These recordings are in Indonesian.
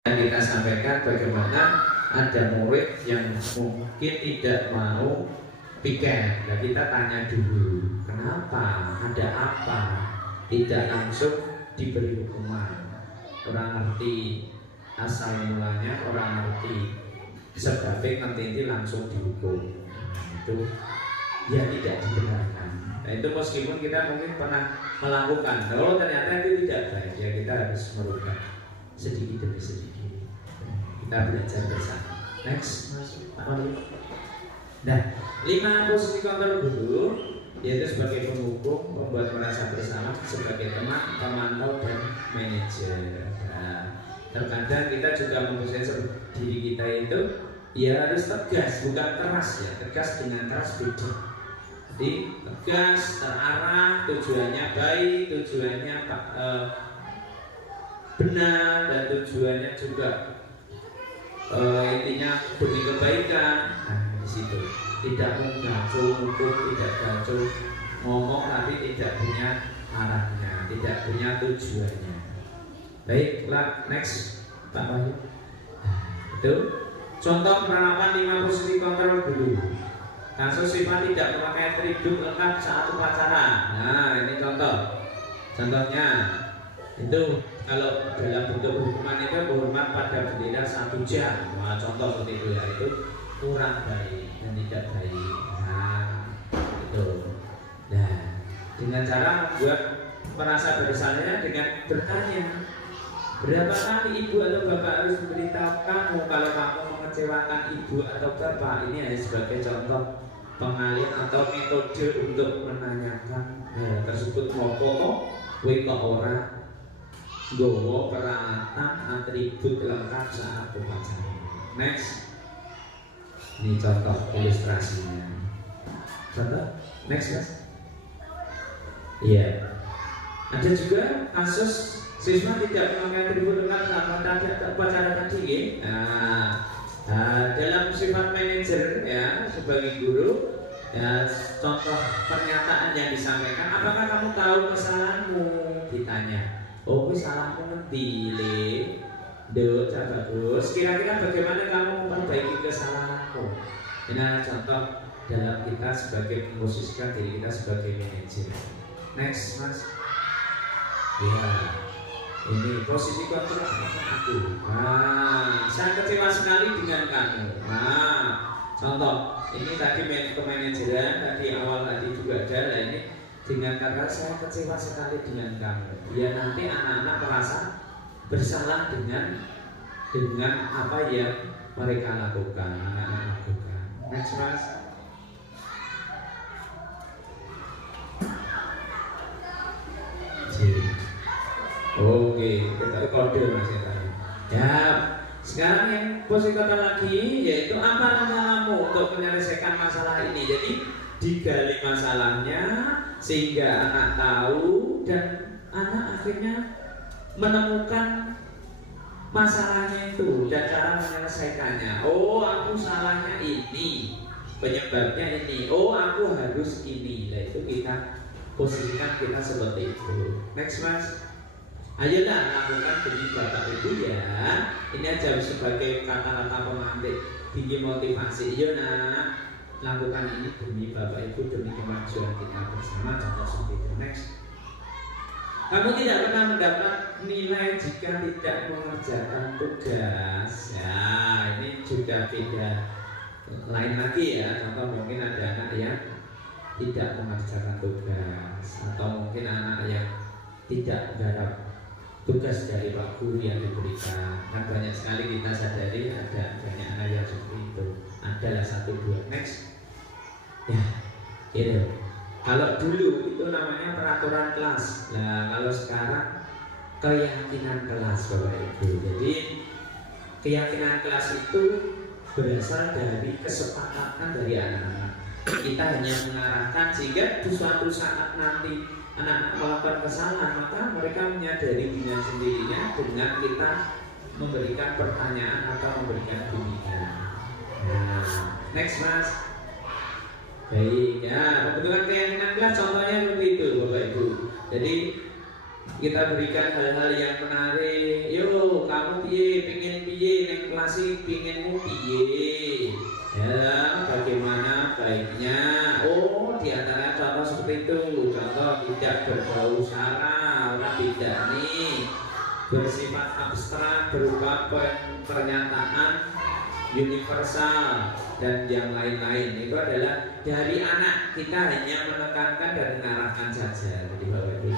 Kita sampaikan bagaimana ada murid yang mungkin tidak mau piket. Nah, kita tanya dulu, kenapa? Ada apa? Tidak langsung diberi hukuman. Orang ngerti asal mulanya, orang ngerti sebabnya, nanti langsung dihukum. Itu ya tidak dibenarkan. Nah, itu meskipun kita mungkin pernah melakukan, kalau ternyata itu tidak baik, ya kita harus merubah sedikit demi sedikit. Kita belajar bersama. Next, masuk Pak Wali. Nah, 5 posisi kontrol dulu, yaitu sebagai penghukum, membuat merasa bersalah, sebagai teman, pemantau, dan manajer. Nah, terkadang kita juga memposisikan diri kita itu ya harus tegas, bukan keras ya. Tegas dengan keras beda. Jadi tegas, terarah, tujuannya baik, tujuannya benar, dan tujuannya juga intinya demi kebaikan. Nah, di situ tidak menggacu, tidak gacu, ngomong tapi tidak punya arahnya, tidak punya tujuannya. Baiklah, next Pak Wahyu. Itu contoh penerapan 5 posisi kontrol dulu. Kasus sifat tidak memakai atribut lengkap saat upacara. Nah, ini contoh. Contohnya itu kalau dalam bentuk hukuman itu berhormat pada bendera 1 jam. Nah, contoh seperti itu ya, itu kurang baik dan tidak baik. Nah, itu. Nah, dengan cara membuat merasa bersalahnya dengan bertanya, berapa kali ibu atau bapak harus memberitahu kamu kalau kamu mengecewakan ibu atau bapak? Ini hanya sebagai contoh pengalihan atau metode untuk menanyakan tersebut ngopo kowe kok ora gowo peralatan atribut lengkap saat upacara. Next, ini contoh ilustrasinya. Contoh, next guys. Iya. Ada juga kasus siswa tidak memakai atribut lengkap saat upacara tadi. Nah, dalam sifat manajer ya sebagai guru ya, contoh pernyataan yang disampaikan, apakah kamu tahu kesalahanmu? Ditanya. Oh, salahmu ngerti le, do, bagus. Kira-kira bagaimana kamu memperbaiki kesalahanmu? Ini adalah contoh dalam kita sebagai memposisikan diri kita sebagai manajer. Next, mas. Ya, ini posisi kontrol aku. Nah, saya kecewa sekali dengan kamu. Nah, contoh. Ini tadi kemanajeran tadi awal tadi juga ada. Nah, ini dengan kata saya kecewa sekali dengan kamu. Ya nanti anak-anak merasa bersalah dengan apa yang mereka lakukan, anak-anak lakukan. Next mas. Oke, kita kode mas ya tadi. Ya, sekarang yang posisi kata lagi yaitu apa langkahmu untuk menyelesaikan masalah ini. Jadi digali masalahnya sehingga anak tahu dan anak akhirnya menemukan masalahnya itu dan cara menyelesaikannya. Oh, aku salahnya ini, penyebabnya ini. Oh, aku harus ini. Nah, itu kita posisikan kita seperti itu. Next mas. Ayolah lakukan demi bapak ibu ya. Ini aja sebagai kata-kata pemantik, tinggi motivasi. Yo nak, lakukan ini demi bapak ibu, demi kemajuan kita bersama. Contoh seperti itu. Next. Kamu tidak pernah mendapat nilai jika tidak mengerjakan tugas. Ya, ini juga beda. Lain lagi ya. Contoh mungkin ada anak yang tidak mengerjakan tugas, atau mungkin anak yang tidak garap tugas dari Pak Guru yang diberikan. Kan banyak sekali kita sadari ada banyak anak yang seperti itu. Adalah 1-2. Next. Ya, gitu. Kalau dulu itu namanya peraturan kelas. Nah, kalau sekarang keyakinan kelas Bapak Ibu. Jadi keyakinan kelas itu berasal dari kesepakatan dari anak-anak. Kita hanya mengarahkan sehingga di suatu saat nanti anak-anak melakukan kesalahan, maka mereka menyadari dengan sendirinya dengan kita memberikan pertanyaan atau memberikan bimbingan. Nah, next mas. Baik ya, kebetulan keyakinan kelas contohnya seperti itu Bapak Ibu. Jadi kita berikan hal-hal yang menarik. Yo, kamu piye pengen motivasi pinginmu piye, ya bagaimana baiknya. Oh, di antara contoh seperti itu, contoh tidak berbau sara, orang tidak nih, bersifat abstrak berupa pernyataan universal dan yang lain-lain. Itu adalah dari anak, kita hanya menekankan dan mengarahkan saja. Jadi Bapak Ibu.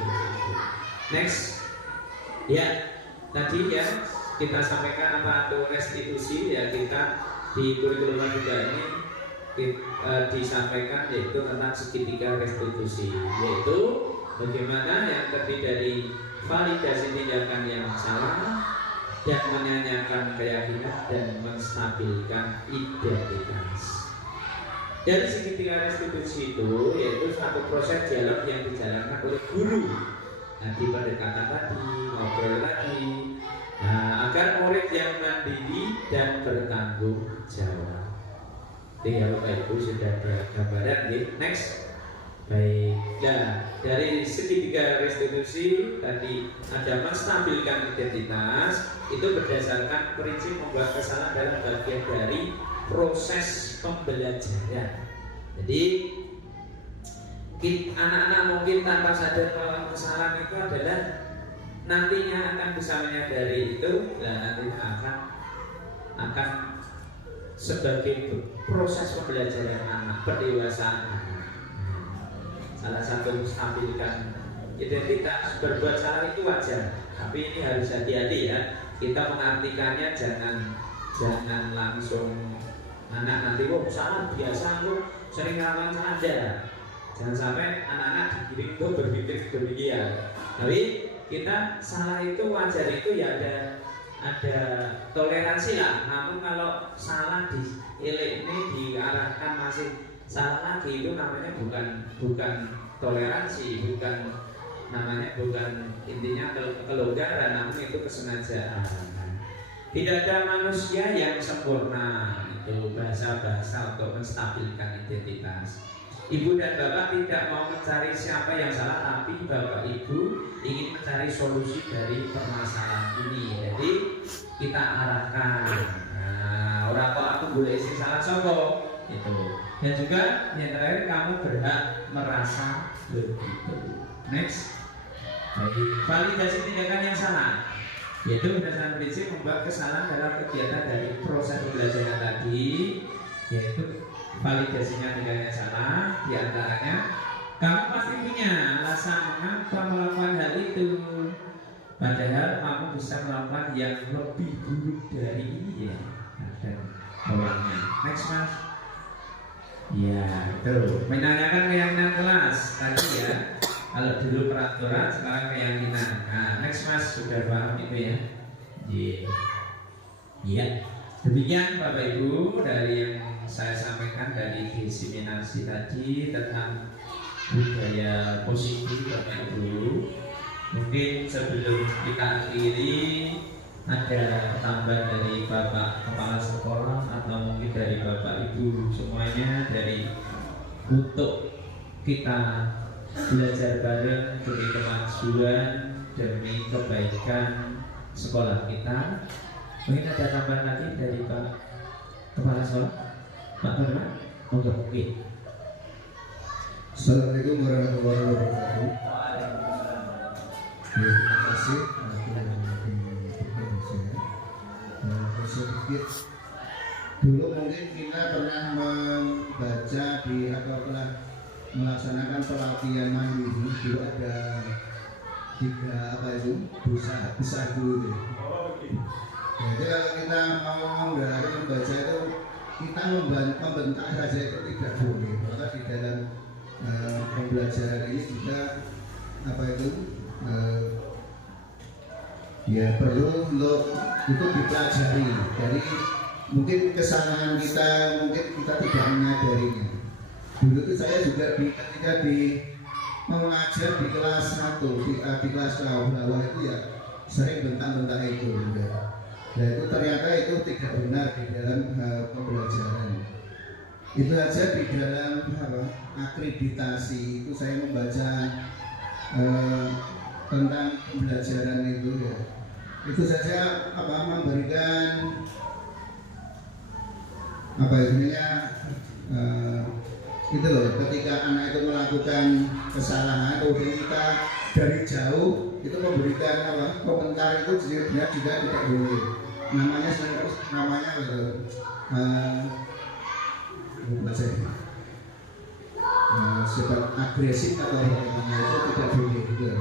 Next, ya tadi ya kita sampaikan apa itu restitusi, ya kita di kurikulum juga ini disampaikan yaitu tentang segitiga restitusi, yaitu bagaimana yang terdiri dari validasi tindakan yang salah dan menanyakan keyakinan dan menstabilkan identitas. Dari segitiga restitusi itu yaitu satu proses dialog yang dijalankan oleh guru. Nah, di pendekatan tadi, ngobrol lagi, nah, agar murid yang mandiri dan bertanggung jawab. Jadi ya Bapak Ibu sudah ada gambaran nih. Next. Baik, nah dari segitiga restitusi tadi ada menstabilkan identitas, itu berdasarkan prinsip membuat kesalahan dalam bagian dari proses pembelajaran. Jadi anak-anak mungkin tanpa sadar kalau kesalahan itu adalah nantinya akan bisa menyadari itu, dan nantinya akan sebagai proses pembelajaran anak, pendewasaan anak. Salah satu menstabilkan identitas, berbuat salah itu wajar, tapi ini harus hati-hati ya. Kita mengartikannya jangan langsung anak nanti salah biasa lu sering ngelakuin salah aja. Jangan sampai anak-anak digiring untuk berpikir demikian. Tapi kita salah itu wajar, itu ya ada toleransi lah. Namun kalau salah ini diarahkan masih salah lagi, itu namanya bukan toleransi, bukan intinya kelonggaran, namun itu kesengajaan. Tidak ada manusia yang sempurna, itu bahasa-bahasa untuk menstabilkan identitas. Ibu dan bapak tidak mau mencari siapa yang salah, tapi bapak ibu ingin mencari solusi dari permasalahan ini. Jadi kita arahkan. Nah, orang kok aku boleh isi salah sopo itu. Dan juga yang terakhir, kamu berhak merasa begitu. Next, validasi tindakan yang salah, yaitu berdasarkan prinsip membuat kesalahan dalam kegiatan dari proses pembelajaran tadi, yaitu validasinya tindakan yang salah. Di antaranya, kamu pasti punya alasan mengapa melakukan hal itu, padahal kamu bisa melakukan yang lebih buruk dari ini ya. Dan bawahnya. Next mas. Ya, itu menanyakan keyakinan kelas tadi ya. Kalau dulu peraturan, sekarang keyakinan. Nah, next mas, sudah paham itu ya? Iya. Demikian Bapak Ibu dari yang saya sampaikan dari diseminasi tadi tentang budaya positif Bapak Ibu. Mungkin sebelum kita akhiri, ada tambahan dari Bapak Kepala Sekolah atau mungkin dari Bapak Ibu semuanya, dari untuk kita belajar bareng demi kemajuan, demi kebaikan sekolah kita. Mungkin ada tambahan lagi dari Pak Kepala Sekolah, Pak Nurman, untuk mungkin. Assalamualaikum warahmatullahi wabarakatuh. Terima kasih. Sedikit dulu mungkin kita pernah membaca atau telah melaksanakan pelatihan mandiri. Dulu ada 3 busa dulu. Jadi kalau kita mau membaca itu, kita membentak saja itu tidak boleh. Maka di dalam pembelajaran ini juga ya perlu untuk itu dipelajari. Jadi mungkin kesalahan kita, mungkin kita tidak menyadarinya. Dulu itu saya juga ketika mengajar di kelas 1, di kelas bawah itu ya sering bentak-bentak itu. Nah itu ternyata itu tidak benar di dalam pembelajaran. Itu aja di dalam akreditasi itu saya membaca tentang pembelajaran itu ya. Itu saja memberikan apa istilahnya itu loh, ketika anak itu melakukan kesalahan kemudian kita dari jauh itu memberikan apa komentar itu dia juga tidak boleh, namanya gitu sifat agresif atau bagaimana itu tidak boleh gitu ya.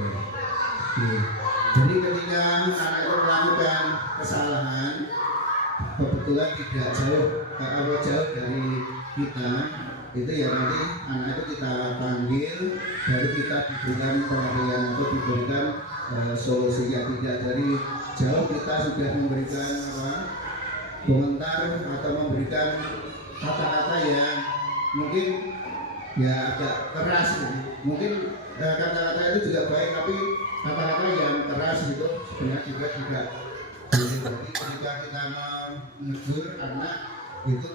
Jadi ketika anak itu melakukan kesalahan kebetulan tidak jauh dari kita, itu ya nanti anak itu kita panggil, baru kita diberikan pengertian atau diberikan solusinya. Tidak dari jauh kita sudah memberikan komentar atau memberikan kata-kata yang mungkin ya agak keras gitu. Mungkin kata-kata itu juga baik, tapi kata-kata yang keras itu sebenarnya juga tidak. Jadi ketika kita menegur anak itu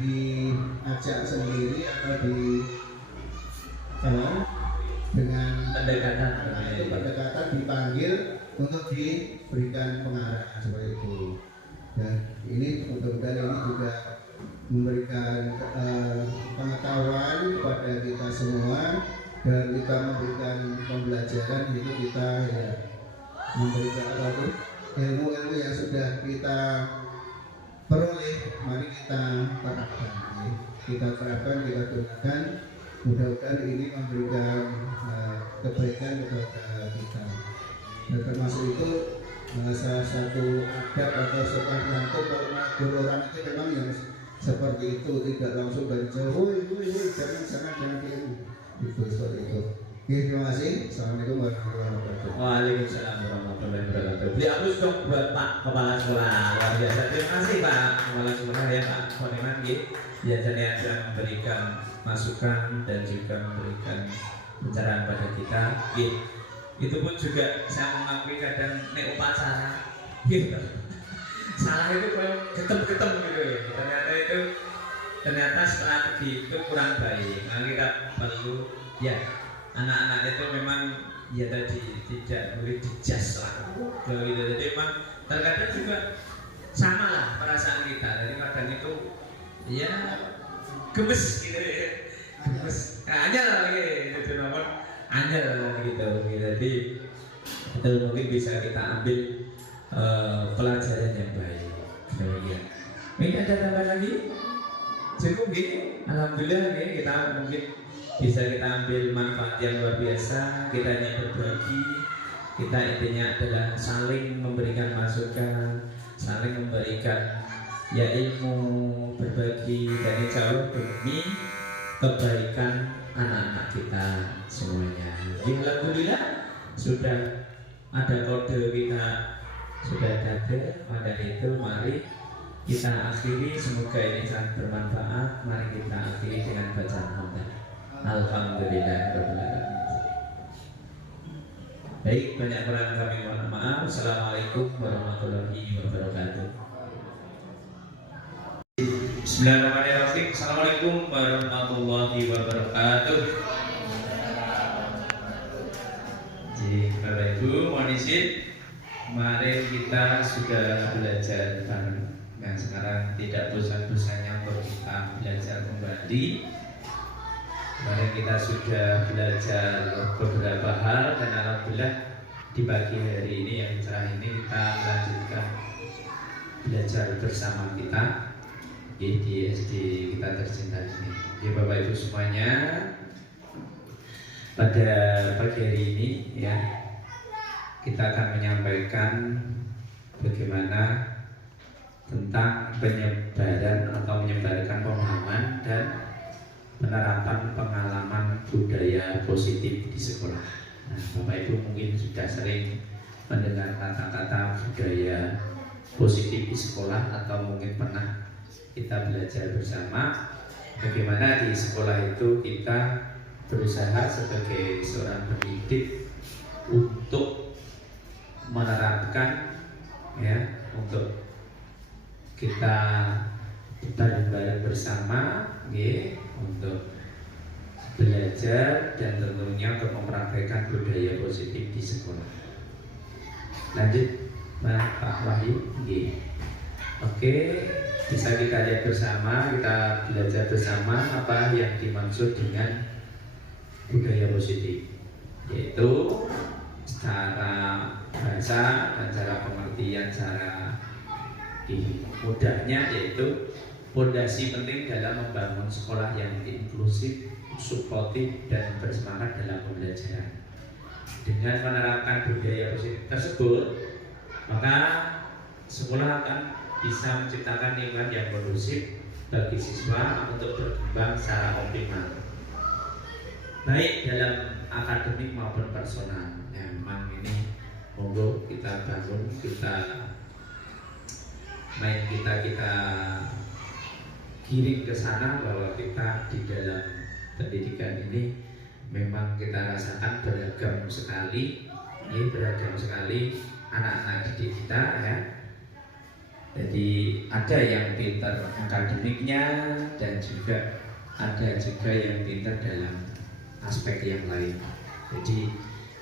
diajak sendiri atau dengan pendekatan dipanggil untuk diberikan pengarahan seperti itu. Dan ini mudah-mudahan ini juga memberikan pengetahuan kepada kita semua dan kita memberikan pembelajaran itu kita ya memberikan ilmu-ilmu yang sudah kita peroleh, mari kita terapkan, kita gunakan. Mudah-mudahan ini memberikan kebaikan kepada kita. Dan termasuk itu salah satu adab atau sopan santun kalau menegur orang itu memang yang seperti itu, tidak langsung dari jauh, woi, jangan itu seperti itu. Oke, terima kasih. Assalamualaikum warahmatullahi wabarakatuh. Waalaikumsalam warahmatullahi wabarakatuh. Beli aku dong buat Pak Kepala Sekolah, luar biasa. Terima kasih Pak Kepala Sekolah ya Pak Koniman biasanya yang memberikan masukan dan juga memberikan pencerahan pada kita. Itu pun juga saya mengakui kadang nek upacara gitu. Salah itu kayak getem gitu ya. Ternyata strategi itu kurang baik. Nah kita perlu ya anak-anak itu memang ya tadi tidak boleh dijas lah. Gitu. Jadi memang terkadang juga sama lah perasaan kita. Jadi kadang itu ya gemes gitu ya. Gemes. Anyel gitu namun anyel gitu. Jadi itu mungkin bisa kita ambil pelajaran yang baik. Demikian. Ini ada tambah lagi? Cukup gitu. Alhamdulillah kita mungkin bisa kita ambil manfaat yang luar biasa. Kita hanya berbagi. Kita intinya adalah saling memberikan masukan, saling memberikan ya ilmu, berbagi dan insya Allah demi kebaikan anak-anak kita semuanya. Alhamdulillah sudah ada kode kita sudah ada. Pada itu mari kita akhiri, semoga ini sangat bermanfaat. Mari kita akhiri dengan bacaan hamdalah. Alhamdulillahirabbil alamin. Baik, banyak kurang kami mohon maaf. Assalamualaikum warahmatullahi wabarakatuh. Bismillahirrahmanirrahim. Assalamualaikum warahmatullahi wabarakatuh. Jadi Bapak Ibu mohon izin, kemarin kita sudah belajar bareng. Nah sekarang tidak bosan-bosannya untuk kita belajar kembali. Kemarin kita sudah belajar beberapa hal dan alhamdulillah di pagi hari ini yang cerah ini kita melanjutkan belajar bersama kita di SD kita tercinta ini. Ya Bapak Ibu semuanya, pada pagi hari ini ya kita akan menyampaikan bagaimana tentang penyebaran atau menyebarkan pemahaman dan penerapan pengalaman budaya positif di sekolah. Nah, Bapak Ibu mungkin sudah sering mendengar kata-kata budaya positif di sekolah atau mungkin pernah kita belajar bersama bagaimana di sekolah itu kita berusaha sebagai seorang pendidik untuk menerapkan ya, untuk kita bareng-bareng bersama ya, untuk belajar dan tentunya untuk mempraktekkan budaya positif di sekolah. Lanjut Pak Wahyu. Oke, bisa kita lihat bersama, kita belajar bersama apa yang dimaksud dengan budaya positif, yaitu secara bahasa dan cara pengertian, cara mudahnya, yaitu fondasi penting dalam membangun sekolah yang inklusif, suportif, dan bersemangat dalam pembelajaran. Dengan menerapkan budaya positif tersebut, maka sekolah akan bisa menciptakan lingkungan yang kondusif bagi siswa untuk berkembang secara optimal, baik dalam akademik maupun personal. Ya, memang ini monggo kita bangun, kita kirim ke sana, bahwa kita di dalam pendidikan ini memang kita rasakan beragam sekali, anak-anak didik kita ya. Jadi ada yang pintar akademiknya dan juga ada juga yang pintar dalam aspek yang lain. Jadi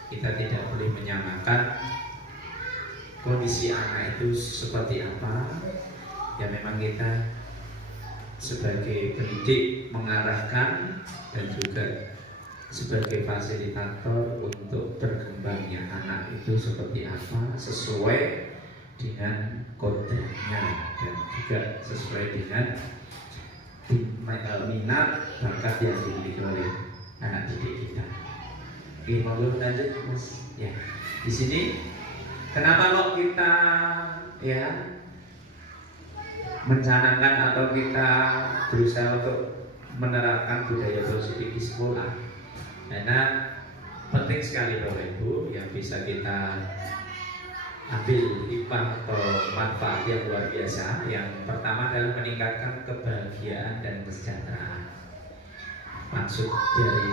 kita tidak boleh menyamakan kondisi anak itu seperti apa. Ya memang kita sebagai pendidik mengarahkan dan juga sebagai fasilitator untuk berkembangnya anak itu seperti apa, sesuai dengan kodenya dan juga sesuai dengan minat bakat yang dimiliki oleh anak didik kita. Oke, mau lanjut Mas? Ya, di sini kenapa kok kita ya mencanangkan atau kita berusaha untuk menerapkan budaya positif di sekolah? Karena penting sekali Bapak Ibu yang bisa kita ambil hikmah atau manfaat yang luar biasa. Yang pertama adalah meningkatkan kebahagiaan dan kesejahteraan. Maksud dari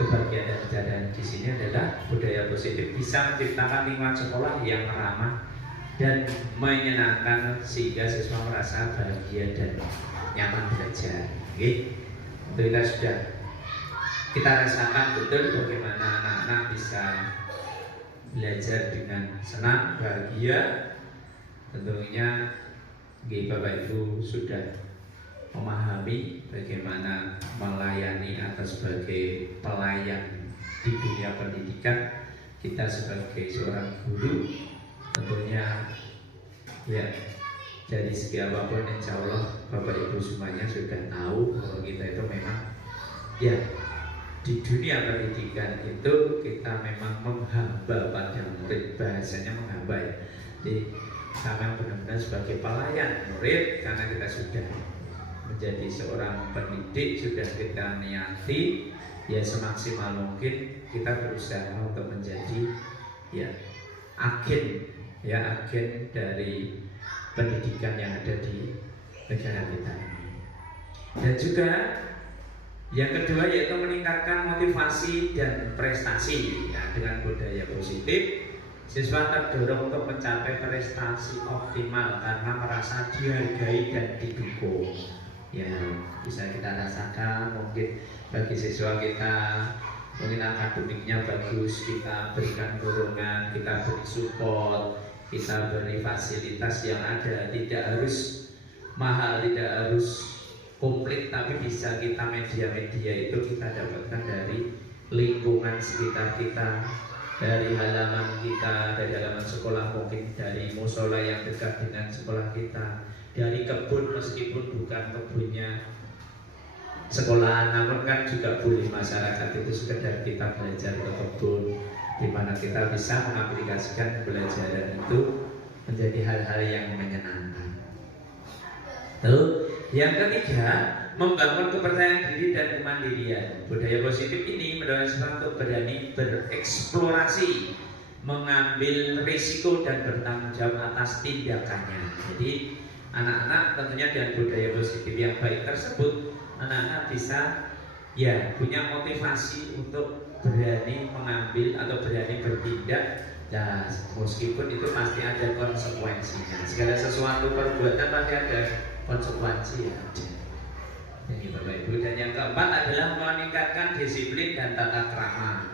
kebahagiaan dan kesejahteraan di sini adalah budaya positif bisa menciptakan lingkungan sekolah yang ramah dan menyenangkan sehingga siswa merasa bahagia dan nyaman belajar. Oke, itu kita rasakan betul bagaimana anak-anak bisa belajar dengan senang, bahagia. Tentunya Bapak Ibu sudah memahami bagaimana melayani atau sebagai pelayan di dunia pendidikan. Kita sebagai seorang guru tentunya ya dari segi apapun insya Allah Bapak Ibu semuanya sudah tahu bahwa kita itu memang ya di dunia pendidikan itu kita memang menghamba pada murid, bahasanya menghamba ya. Jadi kami benar-benar sebagai pelayan murid, karena kita sudah menjadi seorang pendidik, sudah kita niati ya semaksimal mungkin kita berusaha untuk menjadi ya agen dari pendidikan yang ada di negara kita ini. Dan juga yang kedua yaitu meningkatkan motivasi dan prestasi. Ya, dengan budaya positif, siswa terdorong untuk mencapai prestasi optimal karena merasa dihargai dan didukung. Ya, bisa kita rasakan mungkin bagi siswa kita mungkin akademiknya bagus, kita berikan dorongan, kita beri support, kita beri fasilitas yang ada, tidak harus mahal, tidak harus komplit, tapi bisa kita media-media itu kita dapatkan dari lingkungan sekitar kita, dari halaman kita, dari halaman sekolah, mungkin dari musola yang dekat dengan sekolah kita, dari kebun meskipun bukan kebunnya sekolah, namun kan juga boleh masyarakat itu sekedar kita belajar ke kebun, di mana kita bisa mengaplikasikan pembelajaran itu menjadi hal-hal yang menyenangkan. Lalu yang ketiga, membangun kepercayaan diri dan kemandirian. Budaya positif ini mendorong siswa untuk berani bereksplorasi, mengambil risiko dan bertanggung jawab atas tindakannya. Jadi anak-anak tentunya dengan budaya positif yang baik tersebut, anak-anak bisa ya punya motivasi untuk berani mengambil atau berani bertindak. Ya meskipun itu pasti ada konsekuensinya. Segala sesuatu perbuatan pasti ada konsekuensi ya. Ini Bapak Ibu. Dan yang keempat adalah meningkatkan disiplin dan tata krama.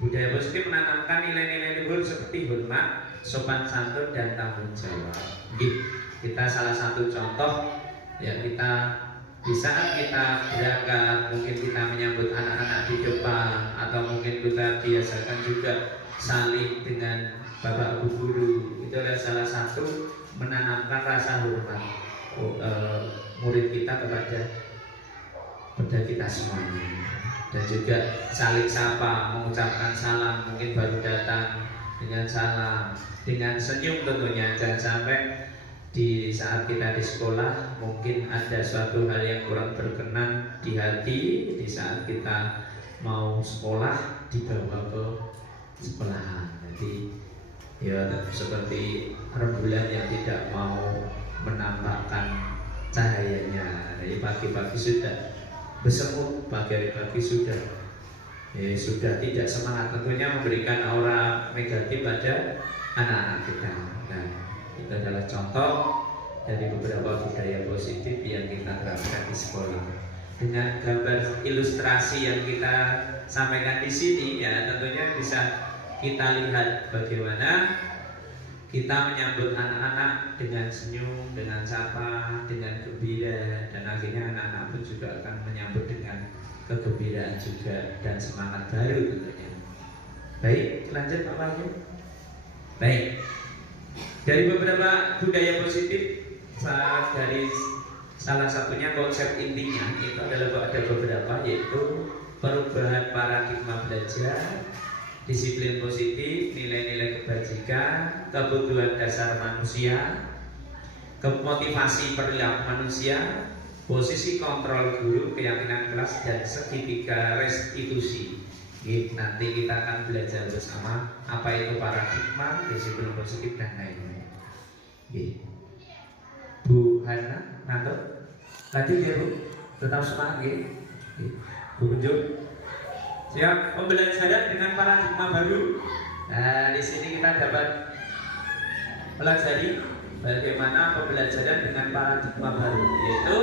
Budaya positif menanamkan nilai-nilai luhur seperti hormat, sopan santun dan tanggung jawab. Kita salah satu contoh ya, kita di saat kita berangkat, mungkin kita menyambut anak-anak di depan, atau mungkin kita biasakan juga saling dengan bapak ibu guru. Itu adalah salah satu menanamkan rasa hormat murid kita kepada kita semuanya. Dan juga saling sapa, mengucapkan salam, mungkin baru datang dengan salam, dengan senyum tentunya. Jangan sampai di saat kita di sekolah mungkin ada suatu hal yang kurang berkenan di hati, di saat kita mau sekolah dibawa ke sekolahan. Jadi ya seperti rembulan yang tidak mau menampakkan cahayanya. Jadi pagi-pagi sudah bersemut, pagi-pagi sudah tidak semangat, tentunya memberikan aura negatif pada anak-anak kita. Nah, itu adalah contoh dari beberapa budaya positif yang kita terapkan di sekolah. Dengan gambar ilustrasi yang kita sampaikan di sini, ya tentunya bisa kita lihat bagaimana kita menyambut anak-anak dengan senyum, dengan sapa, dengan gembira, dan akhirnya anak-anak pun juga akan menyambut dengan kegembiraan juga dan semangat baru tentunya. Baik, lanjut Pak Wahyu. Baik. Dari beberapa budaya positif, dari salah satunya konsep intinya itu adalah ada beberapa, yaitu perubahan paradigma belajar, disiplin positif, nilai-nilai kebajikan, kebutuhan dasar manusia, motivasi perilaku manusia, posisi kontrol guru, keyakinan kelas, dan segitiga restitusi. Nanti kita akan belajar bersama apa itu paradigma, disiplin positif, dan lain-lain. Bu Hana, ngantuk? Tadi ya Bu, tetap semangat Bu Kunjung. Siap, pembelajaran dengan paradigma baru. Nah, di sini kita dapat pelajari bagaimana pembelajaran dengan paradigma baru, yaitu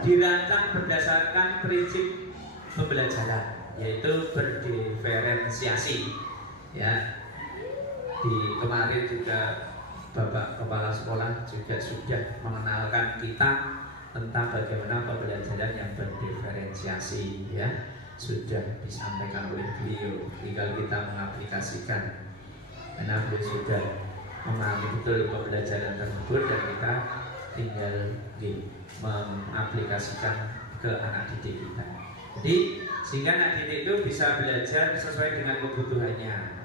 dirancang berdasarkan prinsip pembelajaran, yaitu berdiferensiasi. Ya, di kemarin juga Bapak Kepala Sekolah juga sudah mengenalkan kita tentang bagaimana pembelajaran yang berdiferensiasi, ya, sudah disampaikan oleh beliau. Tinggal kita mengaplikasikan, karena beliau sudah memahami betul pembelajaran tersebut, dan kita tinggal mengaplikasikan ke anak didik kita. Jadi sehingga anak didik itu bisa belajar sesuai dengan kebutuhannya,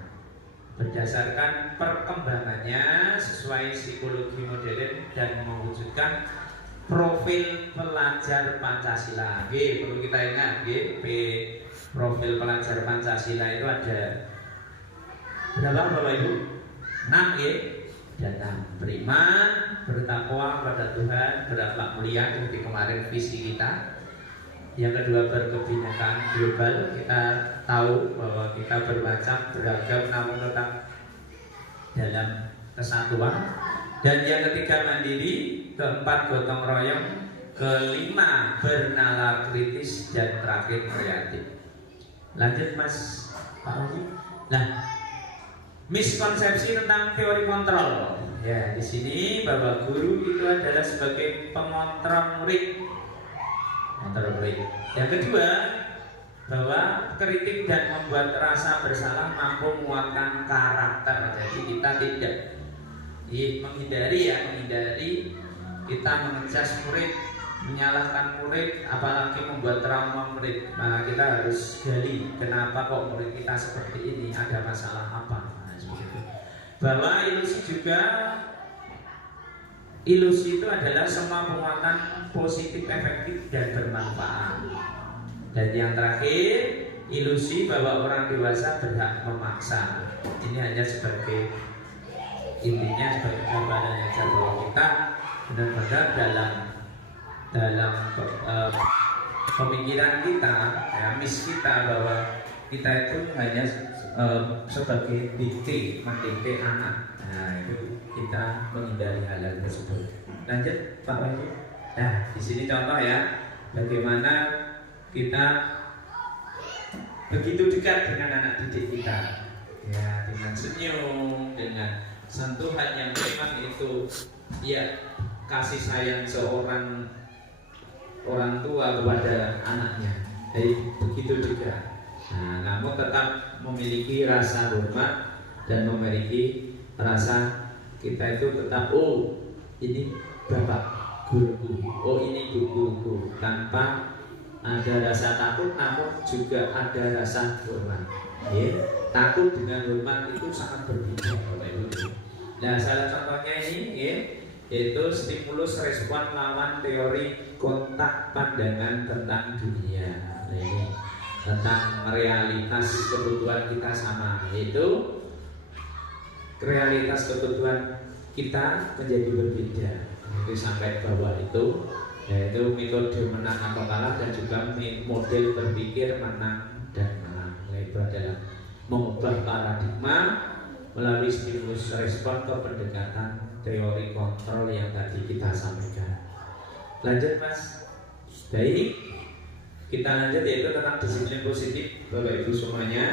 berdasarkan perkembangannya sesuai psikologi modern, dan mewujudkan profil pelajar Pancasila. Perlu kita ingat, profil pelajar Pancasila itu ada berapa Bapak Ibu? 6 dan beriman, bertakwa kepada Tuhan, berakhlak mulia, seperti kemarin visi kita. Yang kedua, berkebinekaan global. Kita tahu bahwa kita bermacam, beragam, namun tetap dalam kesatuan. Dan yang ketiga, mandiri. Keempat, gotong royong. Kelima, bernalar kritis. Dan terakhir, kreatif. Lanjut Mas Pak Wahyu. Nah, miskonsepsi tentang teori kontrol. Ya, di sini Bapak Guru itu adalah sebagai pengontrol murid. Yang kedua, bahwa kritik dan membuat rasa bersalah mampu menguatkan karakter. Jadi kita tidak menghindari kita mengecas murid, menyalahkan murid, apalagi membuat trauma murid. Nah, kita harus gali kenapa kok murid kita seperti ini, ada masalah apa. Nah, seperti itu. Bahwa ilusi itu adalah semua penguatan positif, efektif, dan bermanfaat. Dan yang terakhir, ilusi bahwa orang dewasa berhak memaksa. Ini hanya sebagai intinya, sebagai gambaran aja bahwa kita benar-benar dalam pemikiran kita, ya, kita bahwa kita itu hanya sebagai mendidik anak. Nah, itu kita menghindari hal tersebut. Lanjut Pak Wahyu. Nah, di sini contoh ya, bagaimana kita begitu dekat dengan anak didik kita, ya, dengan senyum, dengan sentuhan yang memang itu ya kasih sayang seorang orang tua kepada anaknya. Jadi begitu juga. Nah, namun tetap memiliki rasa hormat dan memiliki rasa kita itu tetap ini bapak guruku, ini guruku, tanpa ada rasa takut, namun juga ada rasa hormat. Ya, takut dengan hormat itu sangat berbeda. Nah, salah contohnya ini ya, yaitu stimulus respon lawan teori kontak pandangan tentang dunia. Nah, ini tentang realitas kebutuhan kita sama, yaitu realitas kebutuhan kita menjadi berbeda. Itu sampai bawah itu, yaitu metode menang atau kalah dan juga model berpikir menang dan menang. Itu adalah mengubah paradigma melalui stimulus respon ke pendekatan teori kontrol yang tadi kita sampaikan. Lanjut Mas. Baik. Kita lanjut yaitu tentang disiplin positif Bapak Ibu semuanya.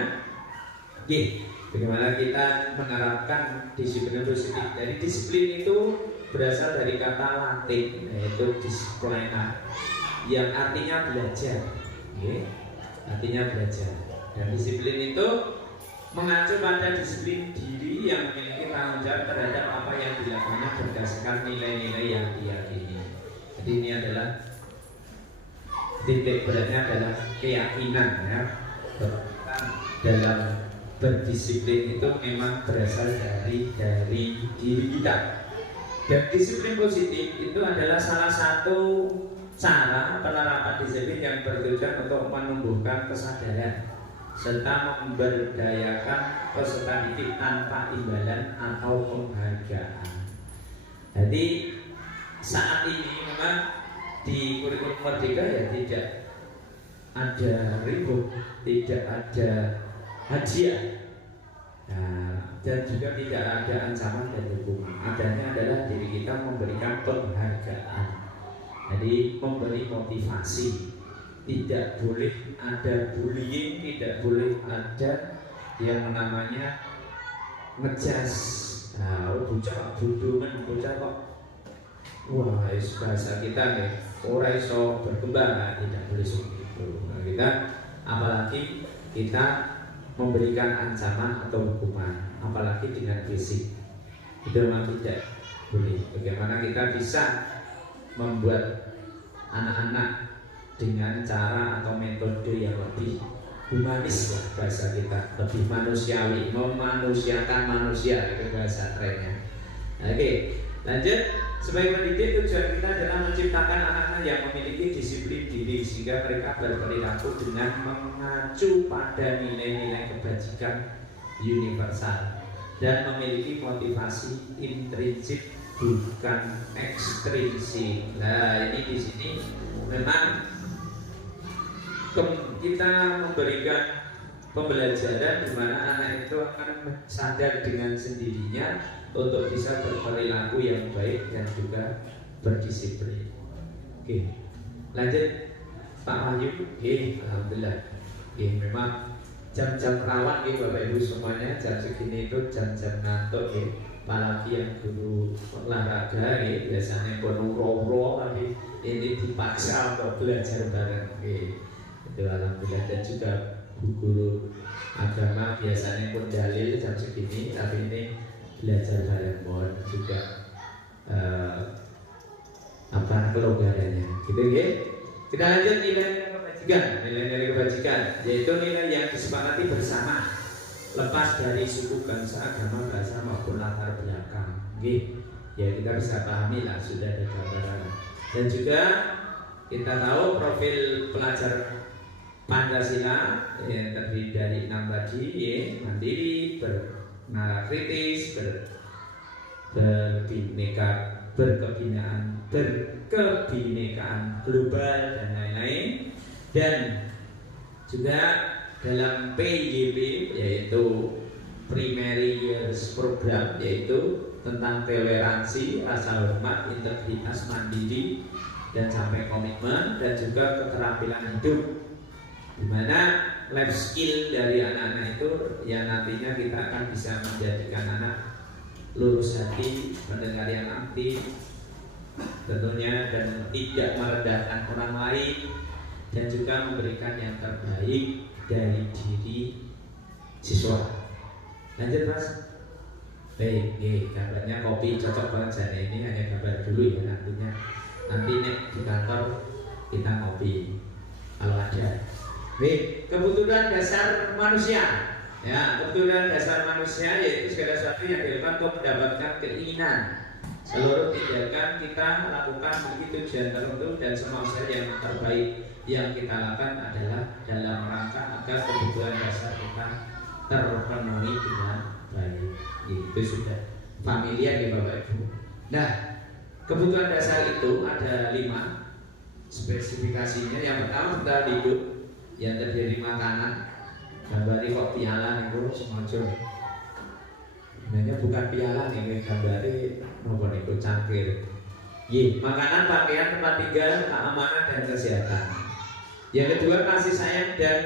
Bagaimana kita menerapkan disiplin positif. Jadi disiplin itu berasal dari kata Latin yaitu disciplina yang artinya belajar. Artinya belajar. Dan disiplin itu mengacu pada disiplin diri yang memiliki tanggung jawab terhadap apa yang dilakukannya berdasarkan nilai-nilai yang diyakini. Jadi ini adalah titik beratnya adalah keyakinan ya. Dalam berdisiplin itu memang berasal dari diri kita. Dan disiplin positif itu adalah salah satu cara penerapan disiplin yang bertujuan untuk menumbuhkan kesadaran serta memberdayakan peserta didik tanpa imbalan atau penghargaan. Jadi saat ini memang di kurikulum Merdeka ya tidak ada ribut, tidak ada hadiah, dan juga tidak ada ancaman dan hukuman. Adanya adalah diri kita memberikan penghargaan. Jadi memberi motivasi. Tidak boleh ada bullying, tidak boleh ada yang namanya ngejudge. Bocah bodohan, bocah kok wah, bahasa kita nih orang iso berkembang, tidak boleh seperti itu. Nah, kita apalagi kita memberikan ancaman atau hukuman, apalagi dengan fisik, itu memang tidak boleh. Bagaimana kita bisa membuat anak-anak dengan cara atau metode yang lebih humanis lah bahasa kita, lebih manusiawi, memanusiakan manusia, itu bahasa kerennya. Oke, lanjut. Sebagai pendidik, tujuan kita adalah menciptakan anak-anak yang memiliki disiplin diri sehingga mereka berperilaku dengan mengacu pada nilai-nilai kebajikan universal dan memiliki motivasi intrinsik bukan ekstrinsik. Nah, ini di sini memang kita memberikan pembelajaran di mana anak itu akan sadar dengan sendirinya untuk bisa berperilaku yang baik dan juga berdisiplin. Oke, lanjut Pak Wahyu. Alhamdulillah. Memang jam-jam rawan Bapak Ibu semuanya, jam segini itu jam-jam ngantuk apalagi yang dulu olahraga biasanya penuh roh tapi ini dipaksa untuk belajar bareng. Itu alhamdulillah. Dan juga guru agama biasanya pun dalil jam segini, tapi ini belajar bareng, mohon juga kelonggarannya gitu ya. Kita lanjut nilai-nilai kebajikan, yaitu nilai yang disepakati bersama lepas dari suku, bangsa, agama, bahasa maupun latar belakang. Ya kita bisa pahami lah, sudah ada gambaran. Dan juga kita tahu profil pelajar Pancasila terdiri dari 6 tadi, mandiri, nalar kritis, berkebinekaan global dan lain-lain. Dan juga dalam PYP yaitu Primary Years Program, yaitu tentang toleransi, rasa hormat, integritas, mandiri, dan sampai komitmen, dan juga keterampilan hidup, di mana life skill dari anak-anak itu yang nantinya kita akan bisa menjadikan anak lurus hati, mendengar yang aktif tentunya, dan tidak merendahkan orang lain, dan juga memberikan yang terbaik dari diri siswa. Lanjut Mas. Baik, gambarnya kopi cocok banget saya ini, hanya gambar dulu ya, nanti nih di kantor kita ngopi kalau ada. Baik, kebutuhan dasar manusia. Ya, kebutuhan dasar manusia yaitu segala sesuatu yang dilakukan untuk mendapatkan keinginan. Seluruh tindakan kita lakukan memiliki tujuan tertentu, dan semua usaha yang terbaik yang kita lakukan adalah dalam rangka agar kebutuhan dasar kita terpenuhi dengan baik. Itu sudah familiar ya Bapak Ibu. Nah, kebutuhan dasar itu ada 5 spesifikasinya. Yang pertama bertahan hidup, yang terdiri makanan. Gambari kok piala niku semojo. Sebenarnya bukan piala nih, gambari nopo niku cangkir. Makanan, pakaian, tempat tinggal, keamanan dan kesehatan. Yang kedua kasih sayang dan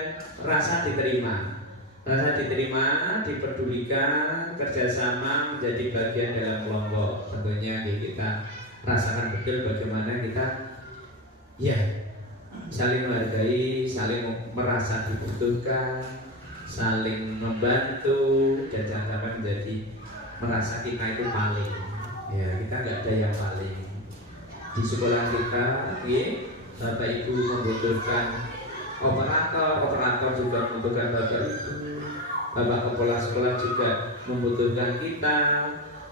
rasa diterima. Rasa diterima, dipedulikan, kerjasama, menjadi bagian dalam kelompok. Tentunya kita rasakan betul bagaimana kita saling menghargai, saling merasa dibutuhkan, saling membantu, dan jangan sampai menjadi merasa kita itu paling. Kita nggak ada yang paling. Di sekolah kita, Bapak Ibu membutuhkan operator juga membutuhkan Bapak Ibu. Bapak kepala sekolah juga membutuhkan kita.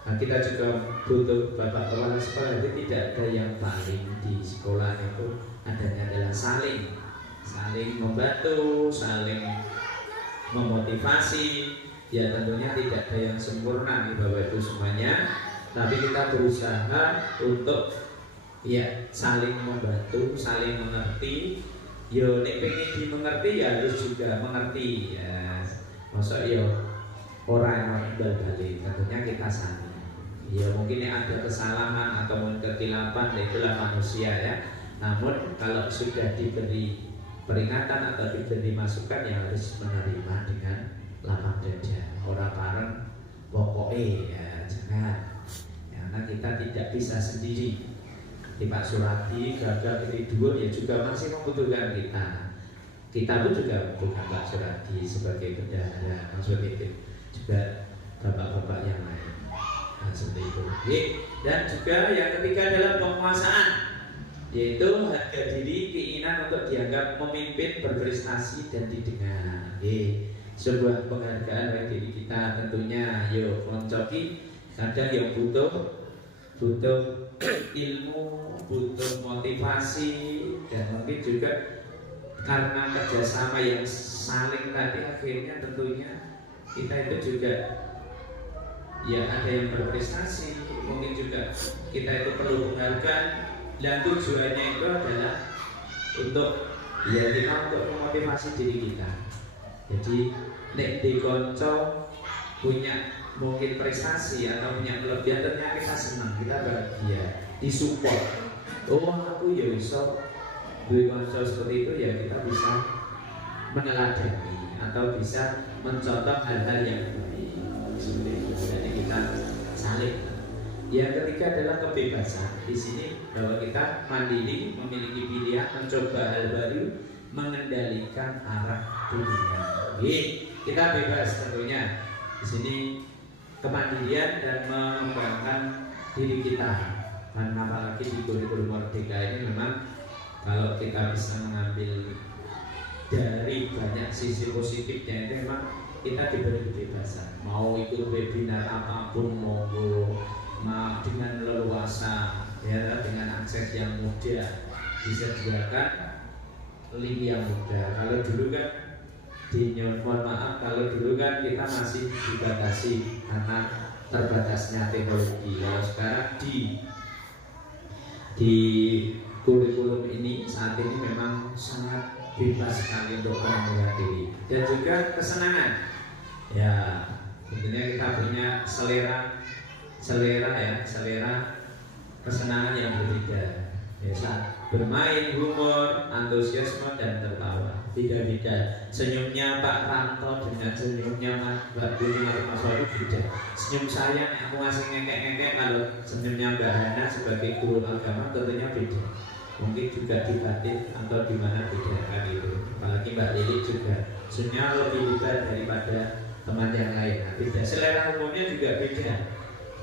Nah, kita juga butuh Bapak kepala sekolah. Jadi tidak ada yang paling di sekolah itu, adanya adalah saling membantu, saling memotivasi. Ya tentunya tidak ada yang sempurna nih Bapak Ibu semuanya, tapi kita berusaha untuk saling membantu, saling mengerti. Nek pengen dimengerti ya harus juga mengerti ya. Masa orang yang balik, tentunya kita saling. Mungkin ada kesalahan atau mungkin kekeliruan, itulah manusia ya. Namun kalau sudah diberi peringatan atau diberi masukan, yang harus menerima dengan lapang dada. Orang bareng pokoknya jangan. Karena kita tidak bisa sendiri. Di Pak Suradi gagal kedua juga masih membutuhkan kita. Kita pun juga membutuhkan Pak Suradi sebagai bendahara, maksudnya itu juga bapak-bapak yang lain. Nah, seperti itu. Dan juga yang ketiga adalah penguasaan, yaitu harga diri, keinginan untuk dianggap memimpin, berprestasi dan didengar. Sebuah penghargaan bagi diri kita tentunya. Koncoki kadang yang butuh ilmu, butuh motivasi, dan mungkin juga karena kerjasama yang saling tadi, akhirnya tentunya kita itu juga ada yang berprestasi. Mungkin juga kita itu perlu penghargaan, dan tujuannya itu adalah untuk kita untuk memotivasi diri kita. Jadi nek di konco punya mungkin prestasi atau punya kelebihan, ternyata kita senang, kita bahagia, disupport. Aku bisa duwe konco seperti itu, kita bisa meneladani atau bisa mencontoh hal-hal yang baik. Jadi kita saling. Yang ketiga adalah kebebasan. Di sini bahwa kita mandiri, memiliki pilihan, mencoba hal baru, mengendalikan arah dunia. Kita bebas tentunya. Di sini kemandirian dan mengembangkan diri kita. Karena apalagi di kurikulum Merdeka ini memang kalau kita bisa mengambil dari banyak sisi positifnya, itu memang kita diberi kebebasan. Mau ikut webinar apapun monggo, dengan leluasa, dengan akses yang mudah, disediakan link yang mudah. Kalau dulu kan mohon maaf, kalau dulu kan kita masih dibatasi karena terbatasnya teknologi. Kalau sekarang di kurikulum ini saat ini memang sangat bebas sekali untuk mengambil diri, dan juga kesenangan. Tentunya kita punya selera kesenangan yang berbeda. Biasa bermain, humor, antusiasme dan tertawa. Beda-beda. Senyumnya Pak Ranto dengan senyumnya Mbak Dini atau Mas Walu beda. Senyum saya nih aku masih ngekek-ngekek, kalau senyumnya Mbak Hana sebagai guru agama tentunya beda. Mungkin juga di batin atau di mana beda kan itu. Apalagi Mbak Lili juga senyumnya lebih lebar daripada teman yang lain. Nah, beda. Selera humornya juga beda.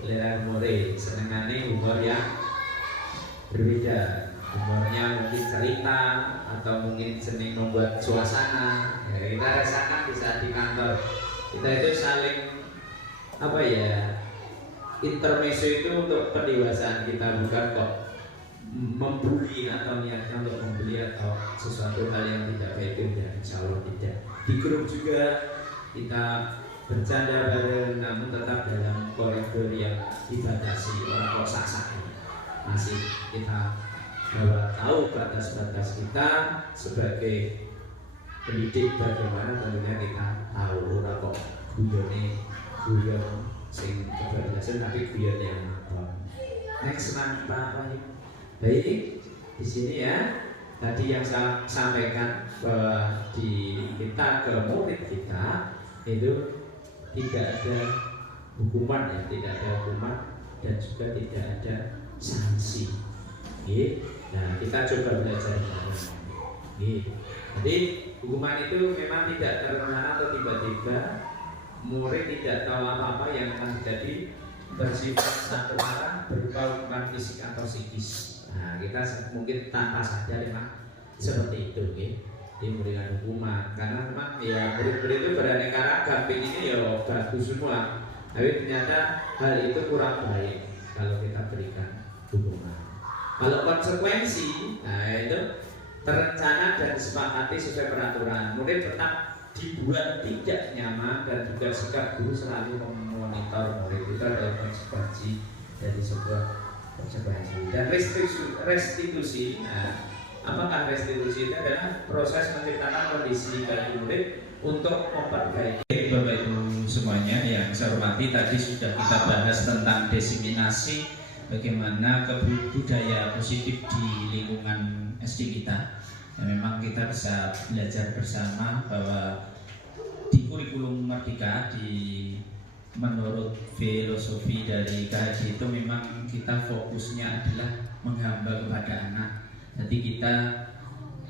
Selera humornya senengannya humor yang berbeda. Humornya mungkin cerita atau mungkin seni membuat suasana. Ya, kita rasakan di saat di kantor kita itu saling apa ya, intermezzo itu untuk pendewasaan kita, bukan kok membuli atau niatnya untuk membuli atau sesuatu hal yang tidak baik itu ya, insya Allah tidak. Di grup juga kita bercanda bareng, namun tetap dalam koridor yang dibatasi. Orang kok sak-sak masih kita bahwa tahu batas-batas kita sebagai pendidik, bagaimana tentunya kita tahu orang kok guyon sing kebablasan, tapi guyon yang apa. Next Pak Wahyu. Baik, di sini ya tadi yang saya sampaikan bahwa di kita ke murid kita itu tidak ada hukuman ya, tidak ada hukuman dan juga tidak ada sanksi. Nah, kita coba belajar bareng. Jadi hukuman itu memang tidak terencana atau tiba-tiba. Murid tidak tahu apa-apa yang akan terjadi, bersifat satu arah berupa hukuman fisik atau psikis. Nah, kita mungkin tanpa sadar memang seperti itu, memberikan hukuman. Karena memang ya murid-murid itu beraneka ragam, ini ya bagus semua. Tapi ternyata hal itu kurang baik kalau kita berikan hukuman. Kalau konsekuensi, nah itu terencana dan disepakati sesuai peraturan. Murid tetap dibuat tidak nyaman dan juga sikap guru selalu memonitor murid. Itu adalah konsekuensi dari sebuah konsekuensi. Dan restitusi, nah, apakah restitusi itu adalah proses menciptakan kondisi bagi murid untuk memperbaiki. Bapak Ibu semuanya yang saya hormati, tadi sudah kita bahas tentang diseminasi, bagaimana budaya positif di lingkungan SD kita. Ya, memang kita bisa belajar bersama bahwa di kurikulum Merdeka, menurut filosofi dari KHJ itu memang kita fokusnya adalah menghamba kepada anak. Jadi kita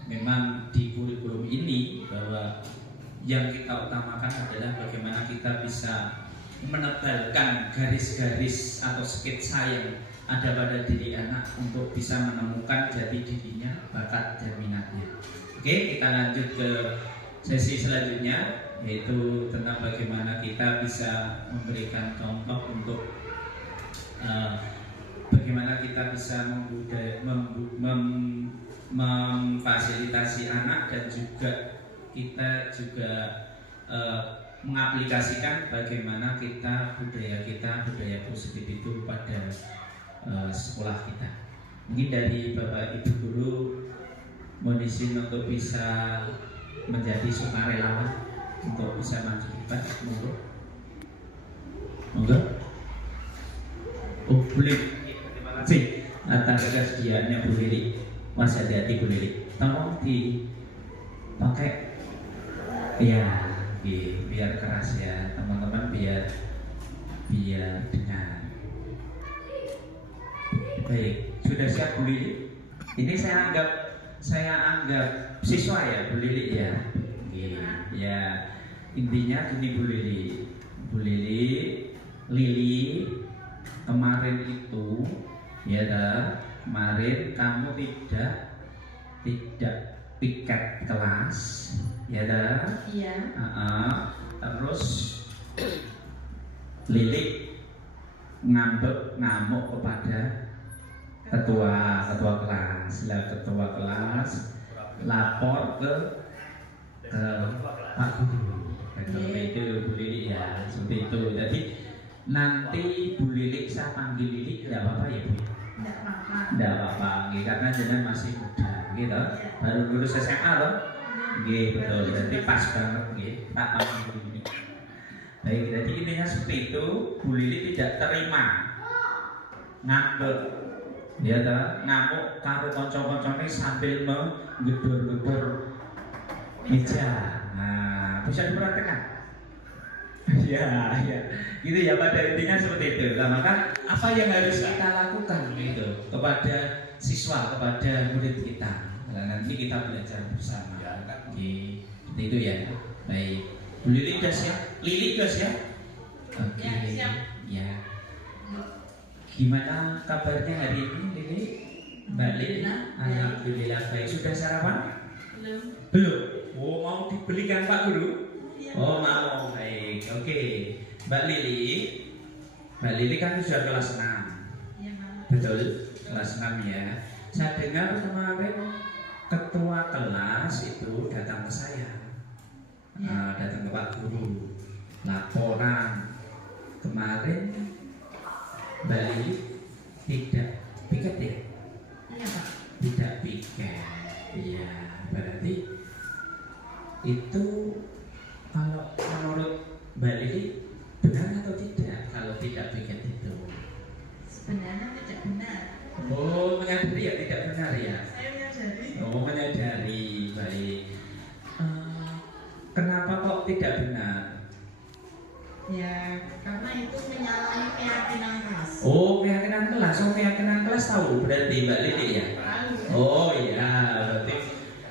memang di kurikulum ini bahwa yang kita utamakan adalah bagaimana kita bisa menebalkan garis-garis atau sketsa yang ada pada diri anak untuk bisa menemukan jati dirinya, bakat dan minatnya. Oke, kita lanjut ke sesi selanjutnya, yaitu tentang bagaimana kita bisa memberikan contoh untuk bagaimana kita bisa memfasilitasi anak, dan juga kita juga mengaplikasikan bagaimana budaya positif itu pada sekolah kita. Mungkin dari Bapak Ibu Guru mohon izin untuk bisa menjadi sukarelawan untuk bisa maju di depan. Monggo. Oh, boleh. Terima kasih atas kesediaannya Bu Lili. Mas, hati-hati Bu Lili. Tolong dipakai ya, biar keras ya teman-teman, biar dengar. Baik, sudah siap Bu Lili? Ini saya anggap siswa ya Bu Lili ya. Ya, intinya gini Bu Lili, kemarin itu ya kemarin kamu tidak piket kelas ya Iya. Terus Lili ngamuk kepada ketua kelas. Lah ketua kelas lapor ke Pak Guru. Itu Bu Lili ya, seperti itu. Jadi nanti Bu Lili saya panggil Lili tidak apa-apa ya Bu? Tidak apa-apa, karena jenengan masih muda, gitu. Baru lulus SMA loh, gitu. Jadi pas banget, gitu. Tak panggil Lili. Baik, jadi intinya seperti itu. Bu Lili tidak terima ngambek Ya ta, ngamuk karo kanca-kancane sambil menggedor-gedor meja. Nah, bisa diperhatikan. Ya, ya, gitu ya, pada intinya seperti itu. Nah, maka apa yang harus kita lakukan gitu kepada siswa, kepada murid kita. Nah, nanti kita belajar bersama. Oke, seperti itu ya. Baik, Bu Lili gas ya, Lili gas ya. Oke, ya. Gimana kabarnya hari ini, Lili? Mbak Lili? Alhamdulillah baik. Sudah sarapan? Belum. Oh, mau dibelikan Pak Guru? Oh, mau. Baik. Oke. Mbak Lili kan sudah kelas 6. Iya, Betul? Kelas 6 ya. Saya dengar kemarin ketua kelas itu datang ke saya. Datang ke Pak Guru. Laporan kemarin Mbak Lili tidak piket ya? Iya, Pak. Tidak piket. Iya, berarti itu kalau menurut Mbak Lili benar atau tidak kalau tidak piket itu? Sebenarnya tidak benar. Oh, menyadari ya tidak benar ya? Saya menyadari. Oh, menyadari. Baik. Kenapa kok tidak benar? Ya, karena itu menyalahi keyakinan kelas. Oh, keyakinan kelas. Oh, keyakinan kelas tahu berarti Mbak Lili ya? Oh iya, berarti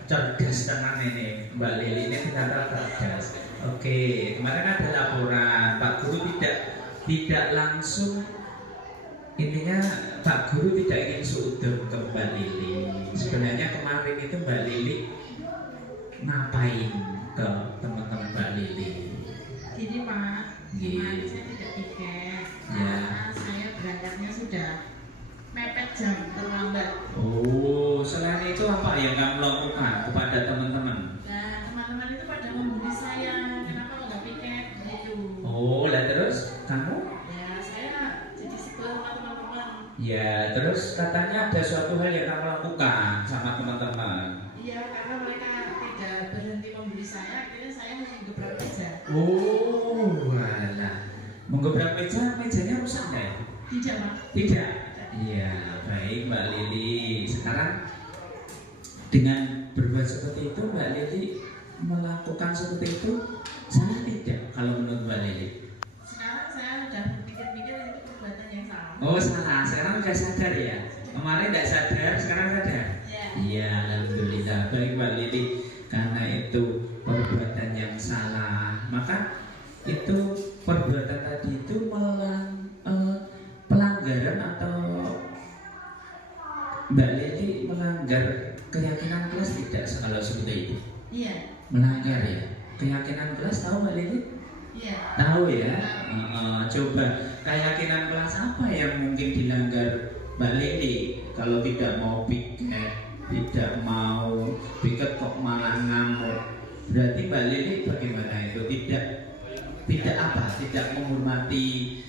cerdas tenang ini Mbak Lili ini ternyata cerdas. Oke, kemarin ada laporan Pak Guru tidak langsung, intinya Pak Guru tidak ingin suudon ke Mbak Lili. Sebenarnya kemarin itu Mbak Lili ngapain ke teman-teman Mbak Lili? Gini Pak, kemarin saya tidak tiket karena saya berangkatnya sudah mepet jam terlambat. Oh, selain itu apa yang kamu lakukan kepada teman-teman? Nah, teman-teman itu pada membuli saya, kenapa nggak piket gitu. Oh, lah terus kamu? Ya, saya jadi sebel sama teman-teman. Ya, terus katanya ada suatu hal yang kamu lakukan sama teman-teman. Iya, karena mereka tidak berhenti membuli saya, akhirnya saya menggebrak meja. Oh, walah. Menggebrak meja, mejanya rusak nggak ya? Tidak, Pak. Tidak. Iya, baik Mbak Lili. Sekarang dengan berbuat seperti itu Mbak Lili melakukan seperti itu salah tidak kalau menurut Mbak Lili? Sekarang saya sudah berpikir-pikir itu perbuatan yang salah. Oh salah, sekarang sudah sadar ya? Kemarin tidak sadar, sekarang sadar? Ya. Iya, alhamdulillah. Baik Mbak Lili, karena itu perbuatan yang salah, maka itu perbuatan tadi itu pelanggaran atau Mbak Lili melanggar keyakinan kelas tidak kalau seperti itu? Iya. Melanggar ya? Keyakinan kelas tahu Mbak Lili? Iya. Tahu ya? Coba keyakinan kelas apa yang mungkin dilanggar Mbak Lili? Kalau tidak mau piket, tidak mau piket kok malah ngamuk, berarti Mbak Lili bagaimana itu? Tidak apa? Tidak menghormati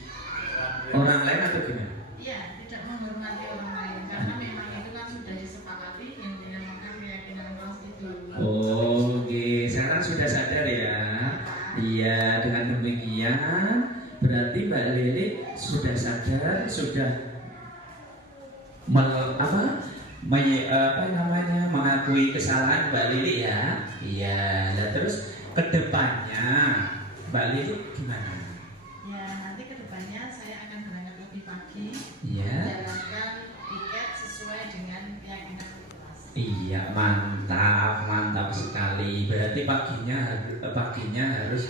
orang lain atau gimana? Iya, tidak menghormati orang lain karena memang itu kan sudah disepakati yang dinamakan keyakinan kelas itu. Oke, sekarang sudah sadar ya? Iya, dengan demikian berarti Mbak Lili sudah sadar, sudah mengakui kesalahan Mbak Lili ya. Iya, dan terus kedepannya Mbak Lili gimana? Ya, nanti kedepannya saya akan berangkat lebih pagi, Iya. menjalankan tiket sesuai dengan keyakinan kelas. Iya, mantap sekali. Berarti paginya harus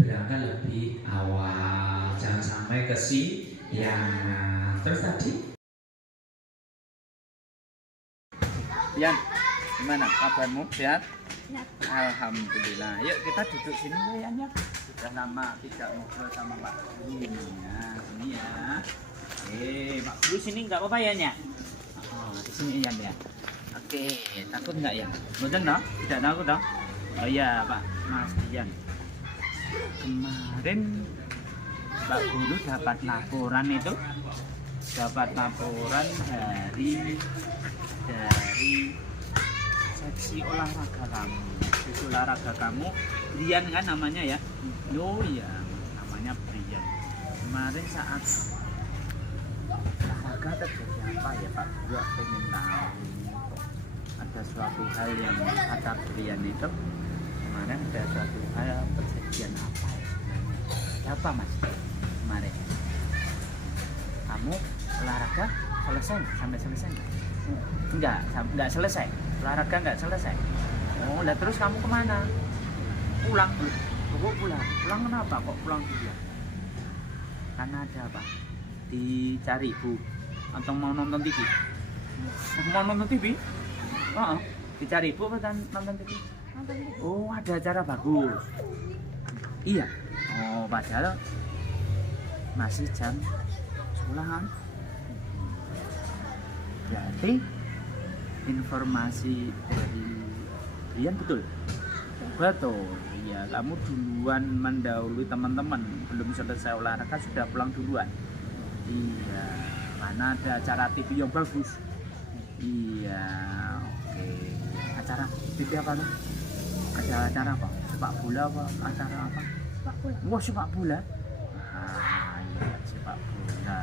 berangkat lebih awal, jangan sampai kesiangan. Terus tadi? Yan, gimana kabarmu? Sehat? Alhamdulillah. Yuk kita duduk sini ya Yan ya. Sudah lama tidak ngobrol sama Pak Guru. Ya, sini ya. Pak Guru sini nggak apa-apa ya Yan? Oh, di sini Yan ya. Oke, takut nggak ya? Betul no? Tidak takut toh? Oh iya Pak Mas Dian. Kemarin Pak Guru dapat laporan itu. Dapat laporan dari seksi olahraga kamu. Seksi olahraga kamu Brian kan namanya ya? Oh iya, namanya Brian. Kemarin saat olahraga terjadi apa ya Pak Guru pengen tahu ada suatu hal yang kata Brian itu kemarin ada suatu hal perjanjian apa ya sebenarnya? Apa Mas kemarin? Kamu olahraga selesai sampai selesai enggak selesai olahraga enggak selesai. Oh lah terus kamu kemana? Pulang pulang kenapa kok pulang dulu? Karena ada apa? Dicari ibu atau mau nonton TV? Mau nonton TV? Oh, dicari ibu apa nonton TV? Oh ada acara bagus. Iya. Oh padahal masih jam sekolahan. Berarti informasi dari Brian betul? Betul. Iya, kamu duluan mendahului teman-teman. Belum selesai olahraga sudah pulang duluan. Iya, karena ada acara TV yang bagus. Iya, oke. Acara TV apa tuh? Ada acara apa? Sepak bola apa? Acara apa? Sepak bola. Wah, sepak bola. Ah, iya, sepak bola.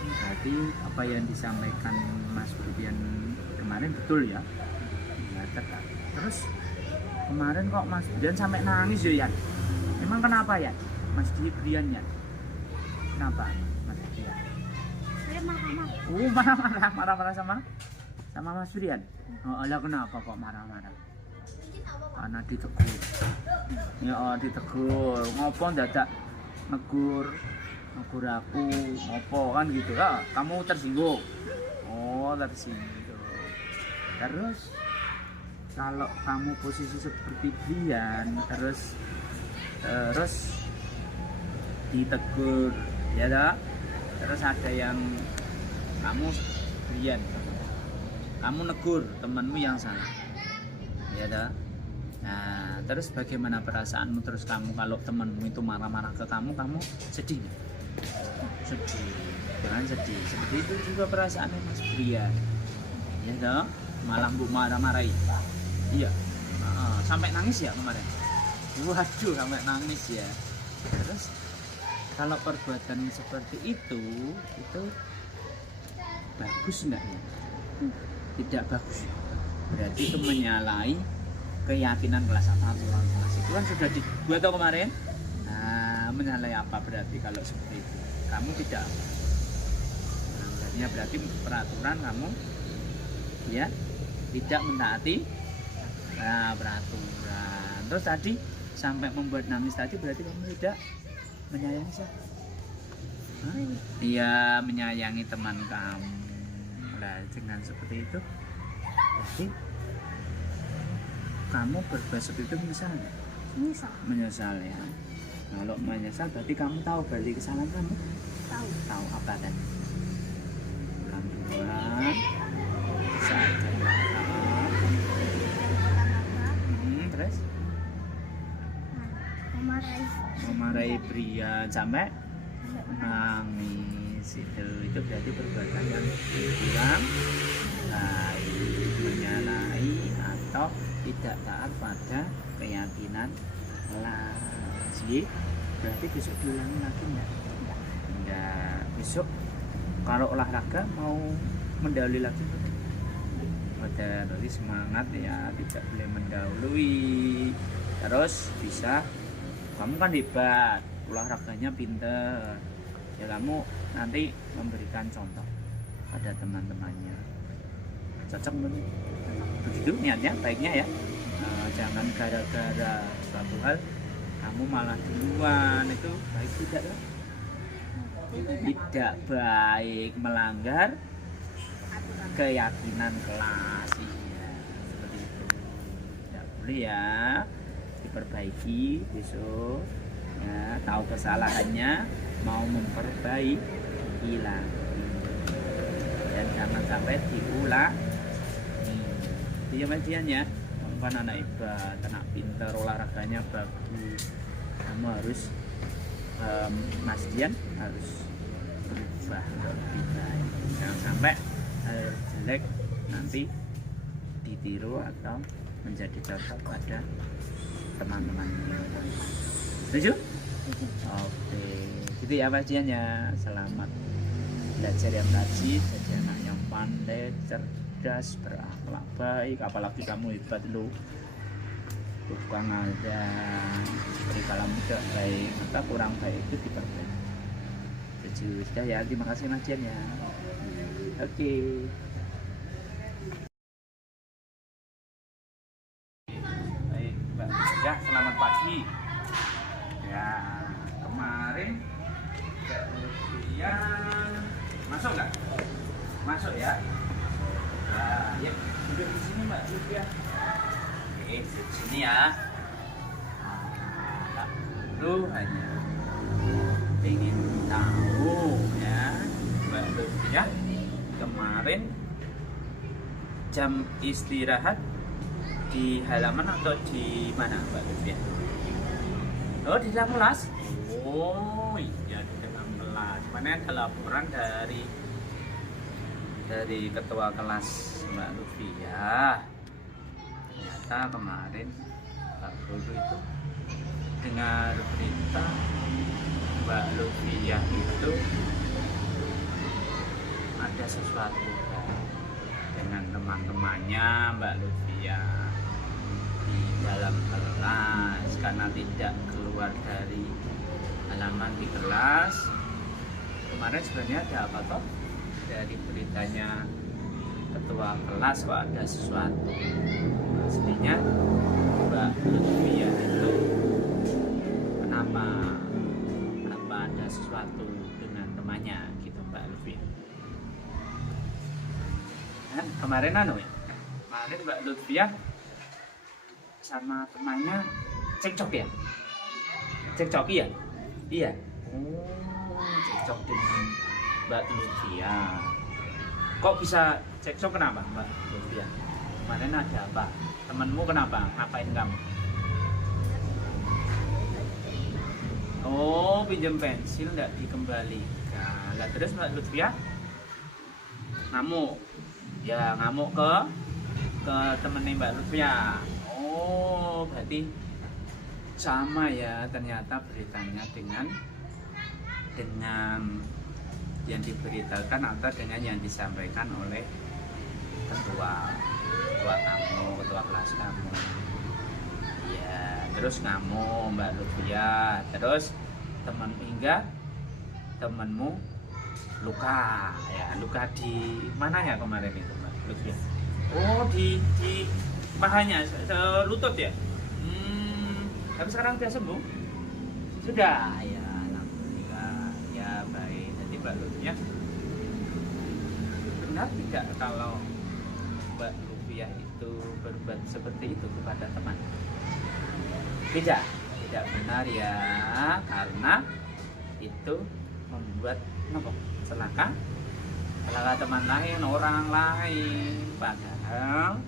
Berarti apa yang disampaikan Mas Brian kemarin betul ya? Ya, terus kemarin kok Mas Brian sampai nangis ya, Yan? Emang kenapa ya, Mas Brian ya? Kenapa, Mas Brian? Saya marah-marah. Oh, marah-marah sama Mas Brian. Oh, lah kenapa kok marah-marah? Karena ditegur. Ya, ditegur. Ngopo dadak negur aku, ngopo kan gitu ya? Kamu tersinggung. Oh, tersinggung. Terus kalau kamu posisi seperti Brian terus ditegur ya dah, terus ada yang Brian kamu negur temanmu yang salah ya dah. Nah terus bagaimana perasaanmu terus kamu kalau temanmu itu marah-marah ke kamu sedih nggak? Sedih, jangan sedih. Seperti itu juga perasaannya Mas Brian ya dah, malah bu marah-marahi. Iya, sampai nangis ya kemarin. Waduh, sampai nangis ya. Terus kalau perbuatan seperti itu bagus enggak ya? Tidak bagus. Berarti itu menyalahi keyakinan kelas 1 kelas itu kan sudah dibuat kemarin. Nah, menyalahi apa berarti kalau seperti itu? Kamu tidak melanggarnya, berarti peraturan kamu ya tidak mentaati. Nah, peraturan. Terus tadi sampai membuat nangis tadi berarti kamu tidak menyayangi siapa? Iya, menyayangi teman kamu. Nah, dengan seperti itu berarti kamu berbuat seperti itu menyesal nggak? Menyesal ya. Kalau menyesal berarti kamu tahu berarti kesalahan kamu? Tahu apa kan? Pulang duluan saat jam terus memarahi Brian sampai nangis. Itu berarti perbuatan yang kurang baik, menyalahi atau tidak taat pada keyakinan kelas. Berarti besok diulangi lagi enggak? Besok kalau olahraga mau mendahului lagi pada nanti semangat ya, tidak boleh mendahului. Terus bisa, kamu kan hebat, olahraganya pinter ya, kamu nanti memberikan contoh pada teman-temannya. Cocok begitu niatnya, baiknya ya. Jangan gara-gara suatu hal kamu malah duluan, itu baik tidak ya? Tidak baik, melanggar keyakinan kelas ya, seperti itu. Tidak boleh ya, diperbaiki besok ya, tahu kesalahannya, mau memperbaiki lagi dan jangan sampai diulang. Iya Mas ya, kan anak hebat, anak pintar, olahraganya bagus, kamu harus Mas Dian harus berubah lebih baik, jangan sampai jelek nanti ditiru atau menjadi contoh pada teman-temannya. Setuju? Oke, gitu ya Mas Dian ya, selamat belajar yang rajin, jadi anak yang pandai, cerdas, berakhlak baik. Apalagi kamu hebat lo, tukang ada beri kalam tidak baik, maka kurang baik itu diperbaiki. Sudah ya, terima kasih Najian ya. Oke. Baik, Mbak. Ya, selamat pagi. Ya, kemarin Mbak Lutfia masuk nggak? Masuk ya. Nah, ya, duduk di sini Mbak Lutfia. Oke, duduk di sini ya. Nah, lu hanya ingin tahu ya Mbak Lutfia, kemarin jam istirahat di halaman atau di mana Mbak Lutfia? Oh, di dalam kelas? Oh iya, di dalam kelas. Mana ada laporan dari ketua kelas Mbak Lutfia. Ternyata kemarin Pak Guru itu dengar berita Mbak Lutfia itu ada sesuatu dengan teman-temannya Mbak Lutfia di dalam kelas karena tidak keluar dari halaman di kelas. Kemarin sebenarnya ada apa toh? Dari beritanya ketua kelas kok ada sesuatu. Aslinya Mbak Lutfia itu kenapa ada sesuatu dengan temannya gitu Mbak Lutfia. Nah, kemarin Mbak Lutfia sama temannya cekcok ya? Cekcok iya? Iya. Oh, cekcok dengan Mbak Lutfia. Kok bisa cekcok, kenapa Mbak Lutfia? Kemarin ada apa? Temenmu kenapa? Ngapain kamu? Oh, pinjam pensil nggak dikembalikan. Lah terus Mbak Lutfia ngamuk. Ya ngamuk ke temennya Mbak Lutfia. Oh, berarti sama ya ternyata beritanya dengan yang diberitakan atau dengan yang disampaikan oleh ketua kamu, ketua kelas kamu. Ya, terus ngamuk Mbak Lutfia, terus temenmu luka di mananya kemarin itu Mbak Lutfia? Oh, di pahanya, lutut ya. Tapi sekarang sudah sembuh? Sudah ya, alhamdulillah ya, baik. Jadi Mbak Lutfia benar tidak kalau Mbak Lutfia itu berbuat seperti itu kepada teman? Tidak benar ya, karena itu membuat celaka teman lain, orang lain. Padahal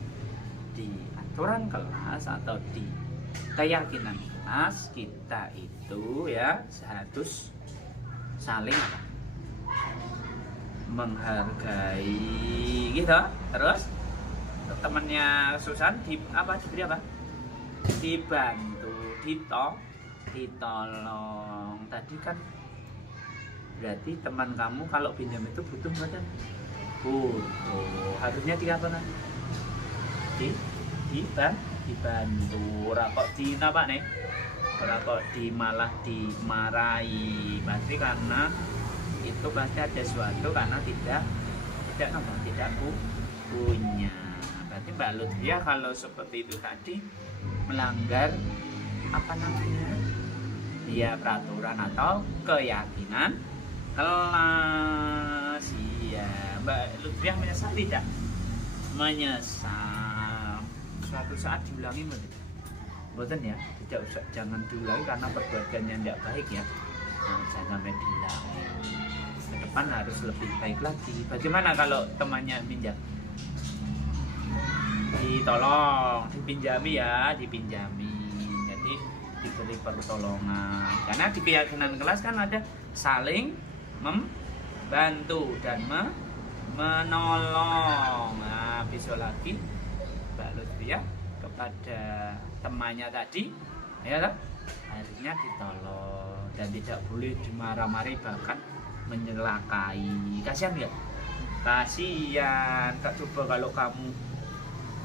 di aturan kelas atau di keyakinan kelas kita itu ya harus saling menghargai gitu. Terus temannya Susan diberi apa? Dibantu, ditolong. Tadi kan berarti teman kamu kalau pinjam itu butuh badan? Butuh. Harusnya apa kan? Dibantu. Ora kok dinapa nih? Ora kok malah dimarahi. Pasti karena itu pasti ada sesuatu karena tidak punya. Berarti Mbak Lutfia kalau seperti itu tadi melanggar apa namanya? Ya peraturan atau keyakinan kelas. Iya, Mbak Lutfia menyesal tidak? Menyesal. Suatu saat diulangi mboten ya? Tidak usah, jangan diulangi karena perbuatannya tidak baik ya. Nah, jangan sampai diulangi. Ke depan harus lebih baik lagi. Bagaimana kalau temannya minjam? Ditolong, dipinjami ya, dipinjami. Jadi diberi pertolongan. Karena di keyakinan kelas kan ada saling membantu dan menolong. Nah, besok lagi Mbak Lutfia kepada temannya tadi, ya kan? Harusnya ditolong dan tidak boleh dimarah-marahi, bahkan menyelakai. Kasihan nggak? Kasihan. Kak, coba kalau kamu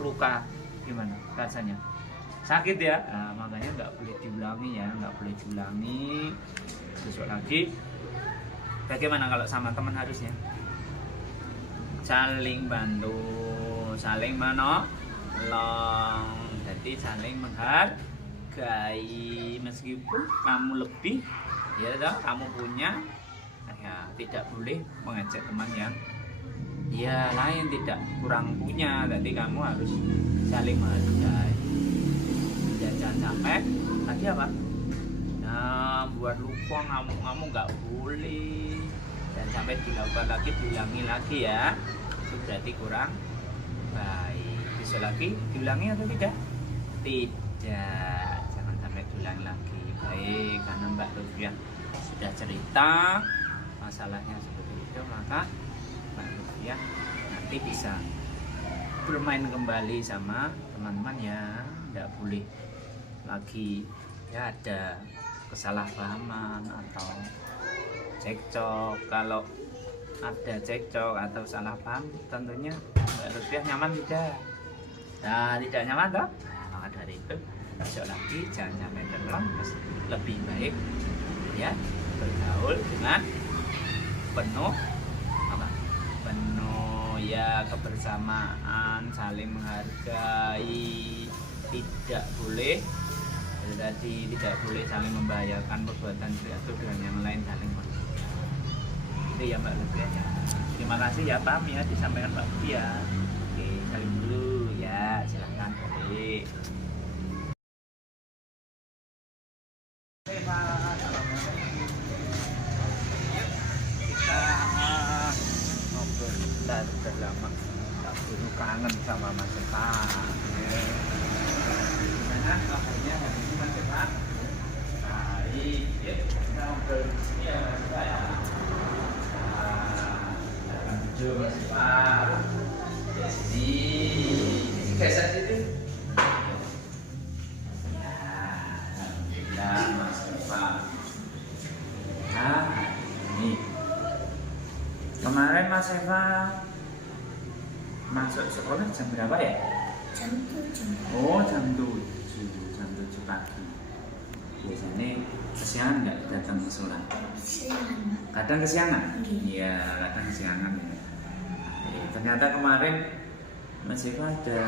luka gimana rasanya? Sakit ya? Nah, makanya nggak boleh diulangi ya, nggak boleh diulangi. Besok lagi. Bagaimana kalau sama teman harusnya? Saling bantu, saling menolong, jadi saling menghargai. Meskipun kamu lebih, ya toh, kamu punya, ya tidak boleh mengejek teman yang dia lain tidak kurang punya. Jadi kamu harus saling menghargai. Jangan sampai tadi apa? Nah, buat lupa ngamuk-ngamuk nggak boleh. Dan sampai dilakukan lagi, diulangi lagi ya. Itu berarti kurang baik. Besok lagi diulangi atau tidak? Tidak. Jangan sampai diulangi lagi. Baik, karena Mbak Lutfiah sudah cerita masalahnya seperti itu, maka Mbak Lutfiah nanti bisa bermain kembali sama teman-teman ya. Tidak boleh lagi ya ada kesalahpahaman atau cekcok. Kalau ada cekcok atau salah paham, tentunya Mbak Lutfiah nyaman tidak? Nah, tidak nyaman toh? Nah, maka dari itu besok lagi jangan sampai terulang, lebih baik ya bergaul dengan penuh apa? Penuh ya kebersamaan, saling menghargai, tidak boleh tadi tidak boleh saling membahayakan perbuatan satu dengan yang lain, saling itu ya Mbak Lutfiah ya. Terima kasih ya, paham ya disampaikan Mbak Lutfiah. Oke, saling dulu ya, silahkan adik. Kita ngobrol sudah lama, tak perlu kangen sama Mas Eva. Gimana kabarnya hari ini Mas Eva? Baik, ya kita ngobrol di sini ya Mas Eva ya. Akan video Mas Eva. Di sini, geser situ. Ya, alhamdulillah Mas Eva. Nah, ini kemarin Mas Eva masuk sekolah jam berapa ya? Jam 7. Oh, jam 7 pagi. Biasanya kesiangan nggak datang ke sekolah? Siang. Kadang kesiangan? Iya. Iya, kadang kesiangan ya. Ternyata kemarin Mas Eva ada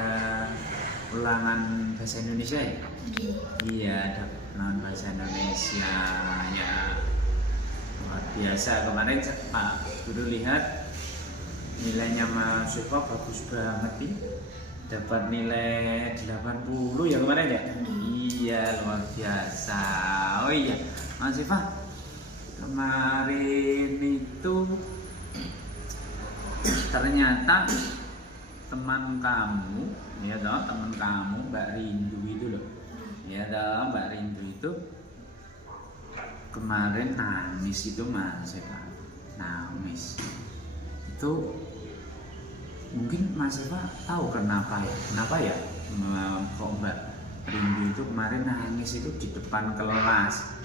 ulangan bahasa Indonesia ya? Iya, ada ulangan bahasa Indonesia ya. Luar biasa, kemarin Pak Guru lihat nilainya Mas Eva bagus banget nih. Dapat nilai 80 ya kemarin ya? Iya, luar biasa. Oh iya, Mas Eva, kemarin itu ternyata teman kamu, ya toh, teman kamu Mbak Rindu itu loh, ya toh, Mbak Rindu itu kemarin nangis itu Mas Eva, nangis itu. Mungkin Mas Eva tahu kenapa ya kok Mbak Rindu itu kemarin nangis itu di depan kelas,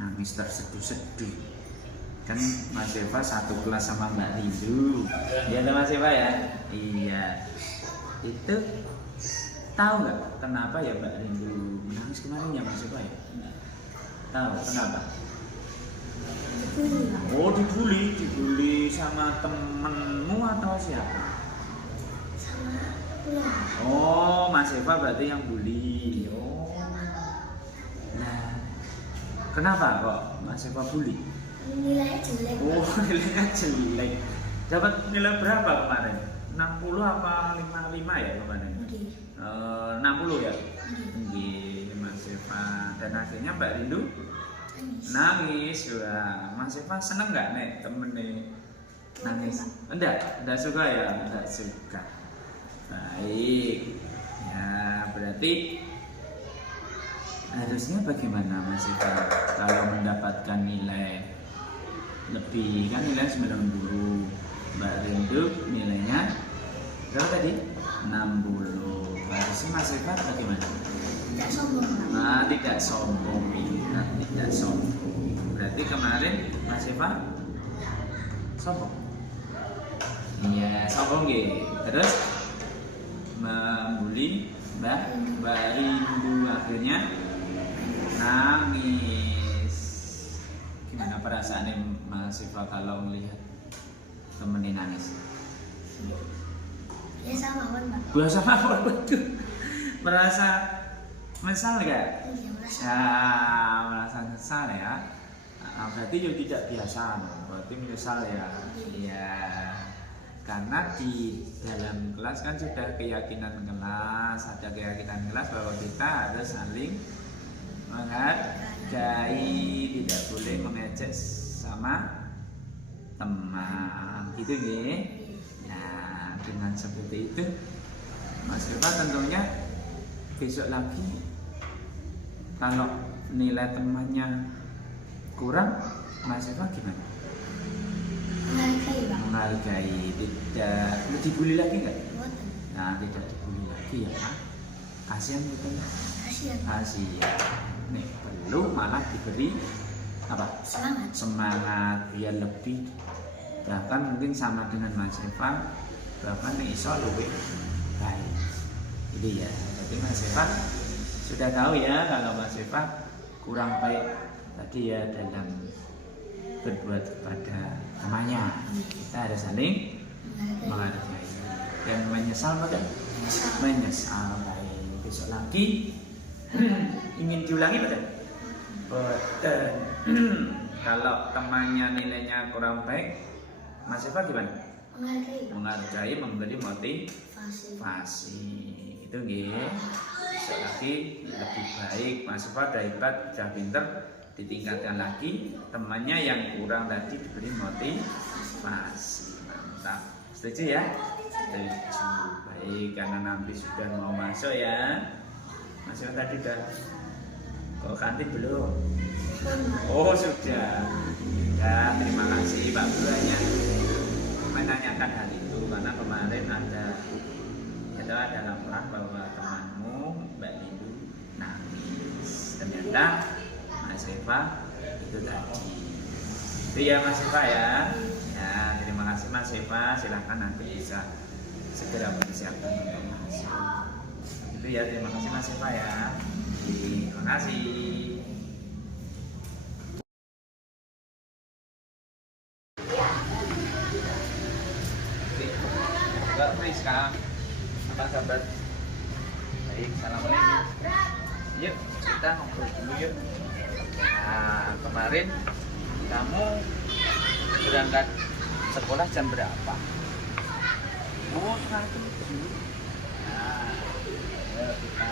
nangis terseduh-seduh. Kan Mas Eva satu kelas sama Mbak Rindu, ya Mas Eva ya. Iya, itu tahu nggak kenapa ya Mbak Rindu menangis kemarin ya Mas Eva ya? Tahu kenapa? Oh, dibully sama temenmu atau siapa? Oh, Mas Eva berarti yang bully. Oh, nah, kenapa kok Mas Eva bully? Nilainya jelek. Oh, nilainya jelek. Dapat nilai berapa kemarin? 60 apa 55 ya kemarin? 60 ya? Nggih, Mas Eva. Dan akhirnya Mbak Rindu nangis. Wah, Mas Eva seneng nggak nih temennya nangis? Enggak suka ya? Enggak suka. Baik, ya berarti harusnya bagaimana Mas Eva kalau mendapatkan nilai lebih, kan nilai 90, Mbak Rindu nilainya berapa tadi? 60. Harusnya Mas Eva bagaimana? Tidak sombong. Nah, tidak sombong. Berarti kemarin Mas Eva Sopo? Iya, sopo nggih. Terus membuli Mbak Rindu akhirnya nangis. Gimana perasaannya Mas Siva kalau melihat temenin nangis? Ya sama Wan, Pak. Biasa apa betul? Merasa menyesal nggak? Iya, merasa. Ya, merasa menyesal ya. Nah, berarti juga tidak biasa, berarti menyesal ya. Iya. Karena di dalam kelas kan sudah keyakinan kelas, ada keyakinan kelas bahwa kita harus saling menghargai, tidak boleh mengejek sama teman, gitu ya. Nah, dengan seperti itu, Mas Siva tentunya besok lagi kalau nilai temannya kurang, Mas Siva gimana? Menghargai, Pak. Menghargai, tidak dibully lagi nggak? Boten. Nah, tidak dibully lagi ya. Kasihan betul. Kasihan. Kasihan. Nih, perlu malah diberi apa? Semangat. Semangat biar lebih, bahkan mungkin sama dengan Mas Siva, bahkan iso lebih baik. Jadi ya, jadi Mas Siva sudah tahu ya kalau Mas Siva kurang baik tadi ya dalam berbuat kepada temannya. Kita harus saling menghargai dan menyesal betul. Menyesal. Baik, besok lagi ingin diulangi betul. Betul. Kalau temannya nilainya kurang baik, Mas Siva gimana? Menghargai, Pak. Menghargai, memberi motivasi. Itu nggih. Besok lagi lebih baik. Mas Siva udah hebat, udah pinter, ditingkatkan lagi. Temannya yang kurang tadi diberi motivasi. Mantap. Setuju ya? Setuju. Baik, karena nanti sudah mau masuk ya. Mas Siva tadi udah ke kantin belum? Oh sudah. Ya, terima kasih Pak Guru hanya menanyakan hal itu karena kemarin ada laporan bahwa temanmu Mbak Lindu nangis. Ternyata Mas Siva itu tadi. Itu ya Mas Siva ya. Ya, terima kasih Mas Siva. Silahkan nanti bisa segera persiapkan untuk masuk. Itu ya, terima kasih Mas Siva ya. Terima kasih. Mbak Friska, apa kabar? Baik, assalamualaikum. Yuk, kita ngobrol dulu yuk. Nah, kemarin kamu berangkat sekolah jam berapa? Oh, 1:00. Nah, ayo kita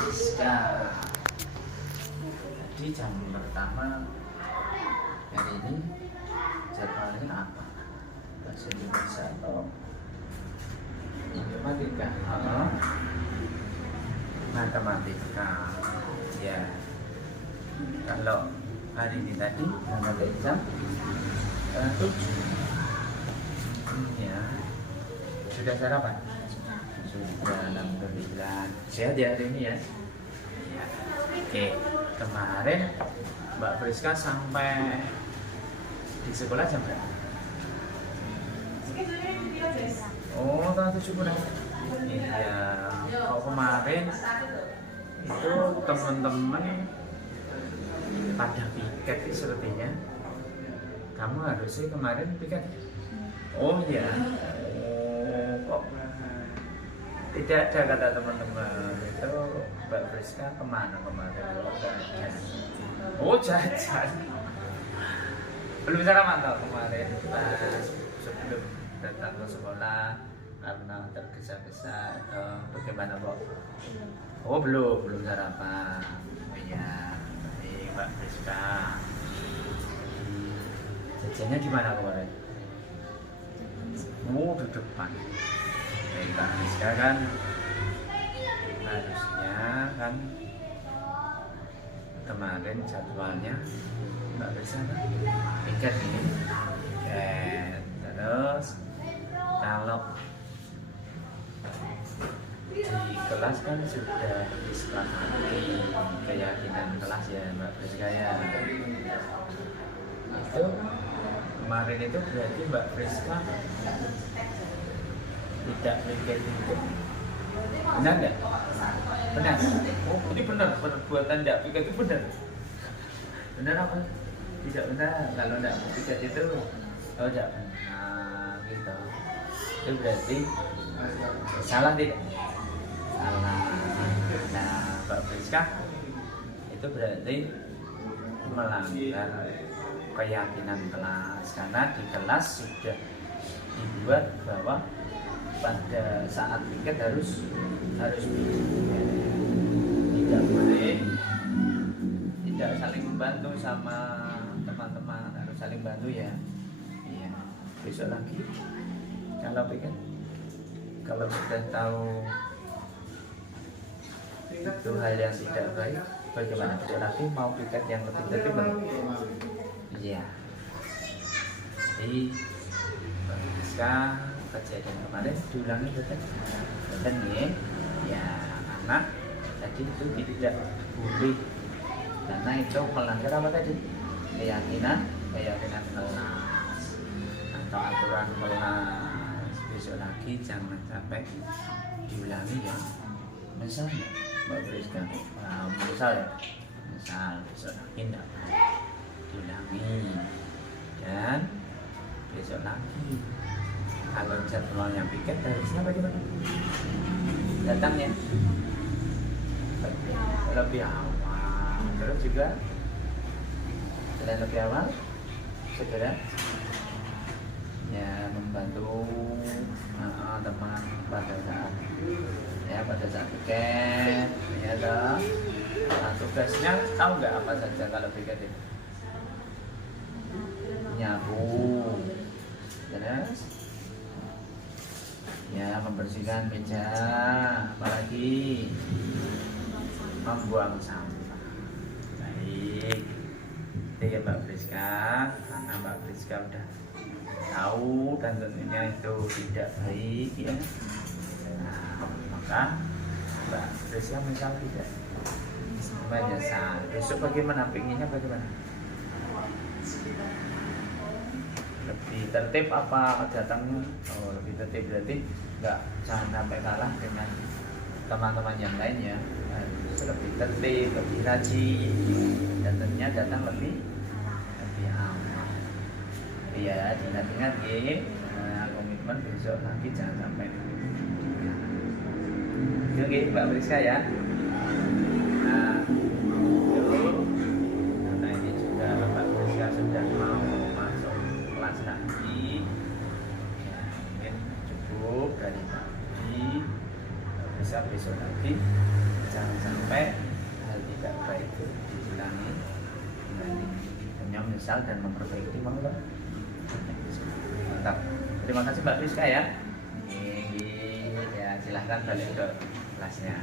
Friska. Jadi jam pertama hari ini jadwalnya apa? Bahasa Indonesia atau matematika? Matematika. Ya. Kalau hari ini tadi ada jam 7. Ya. Sudah sarapan? Sudah, alhamdulillah. Sehat ya hari ini ya? Ya. Oke, kemarin Mbak Friska sampai di sekolah jam berapa? Oh, tahun 7 kurang. Iya. Kalau kemarin itu teman-teman pada piket sepertinya. Kamu harusnya kemarin piket. Oh iya. Oh, kok tidak ada kata teman-teman itu Mbak Friska kemana kemarin? Oh jajan. Belum sarapan tau kemarin pas sebelum datang ke sekolah karena tergesa-gesa atau bagaimana Pak? Oh belum sarapan. Oh iya, ini Mbak Friska. Jajannya di mana kemarin? Oh di depan. Mbak Friska kan harusnya kan kemarin jadwalnya Mbak Friska kan piket ini. Terus kalau di kelas kan sudah disepakati keyakinan kelas ya Mbak Friska ya. Itu kemarin itu berarti Mbak Friska tidak mikir itu, benar nggak? Benar. Oh ini benar, perbuatan tidak pikir itu benar. Benar apa? Tidak benar. Kalau tidak pikir itu, oh tidak benar gitu. Itu berarti salah tidak? Salah. Nah Mbak Friska itu berarti melanggar keyakinan kelas, karena di kelas sudah dibuat bahwa pada saat piket harus tidak boleh tidak saling membantu sama teman-teman, harus saling bantu ya. Iya. Besok lagi kalau piket, kalau sudah tahu itu hal yang tidak baik, bagaimana besok lagi mau piket yang lebih tertib? Iya. Jadi sekarang kejadian kemarin diulangi betul ya, karena tadi itu tidak boleh, karena itu melanggar apa tadi? Keyakinan kelas atau aturan kelas. Besok lagi jangan sampai diulangi ya. Misal Mbak Friska, misal besok lagi tidak diulangi, dan besok lagi kalau jadwalnya piket harusnya bagaimana? Datangnya lebih awal, terus juga selain lebih awal segera ya membantu teman pada saat piket ya toh. Nah, tugasnya tahu nggak apa saja kalau piket itu? Nyapu, terus ya membersihkan meja, apalagi membuang sampah. Baik, itu ya Mbak Friska, karena Mbak Friska udah tahu dan tentunya itu tidak baik ya. Nah, maka Mbak Friska misal tidak menyesal, besok bagaimana? Pinginnya bagaimana? Lebih tertib apa datangnya? Oh lebih tertib, berarti jangan sampai kalah dengan teman-teman yang lainnya. Harus lebih tertib, lebih rajin, dan tentunya datang lebih aman. Ya ingat-ingat ya, komitmen besok lagi jangan sampai. Oke Mbak Friska ya. Nah ini juga Mbak Friska sudah mau masuk kelas lagi ya, mungkin cukup dari tadi. Bisa besok lagi jangan sampai hal tidak baik itu diulangi. Hanya menyesal dan memperbaiki, mau Mbak? Mantap. Terima kasih Mbak Friska ya. Ya silahkan balik ke kelasnya.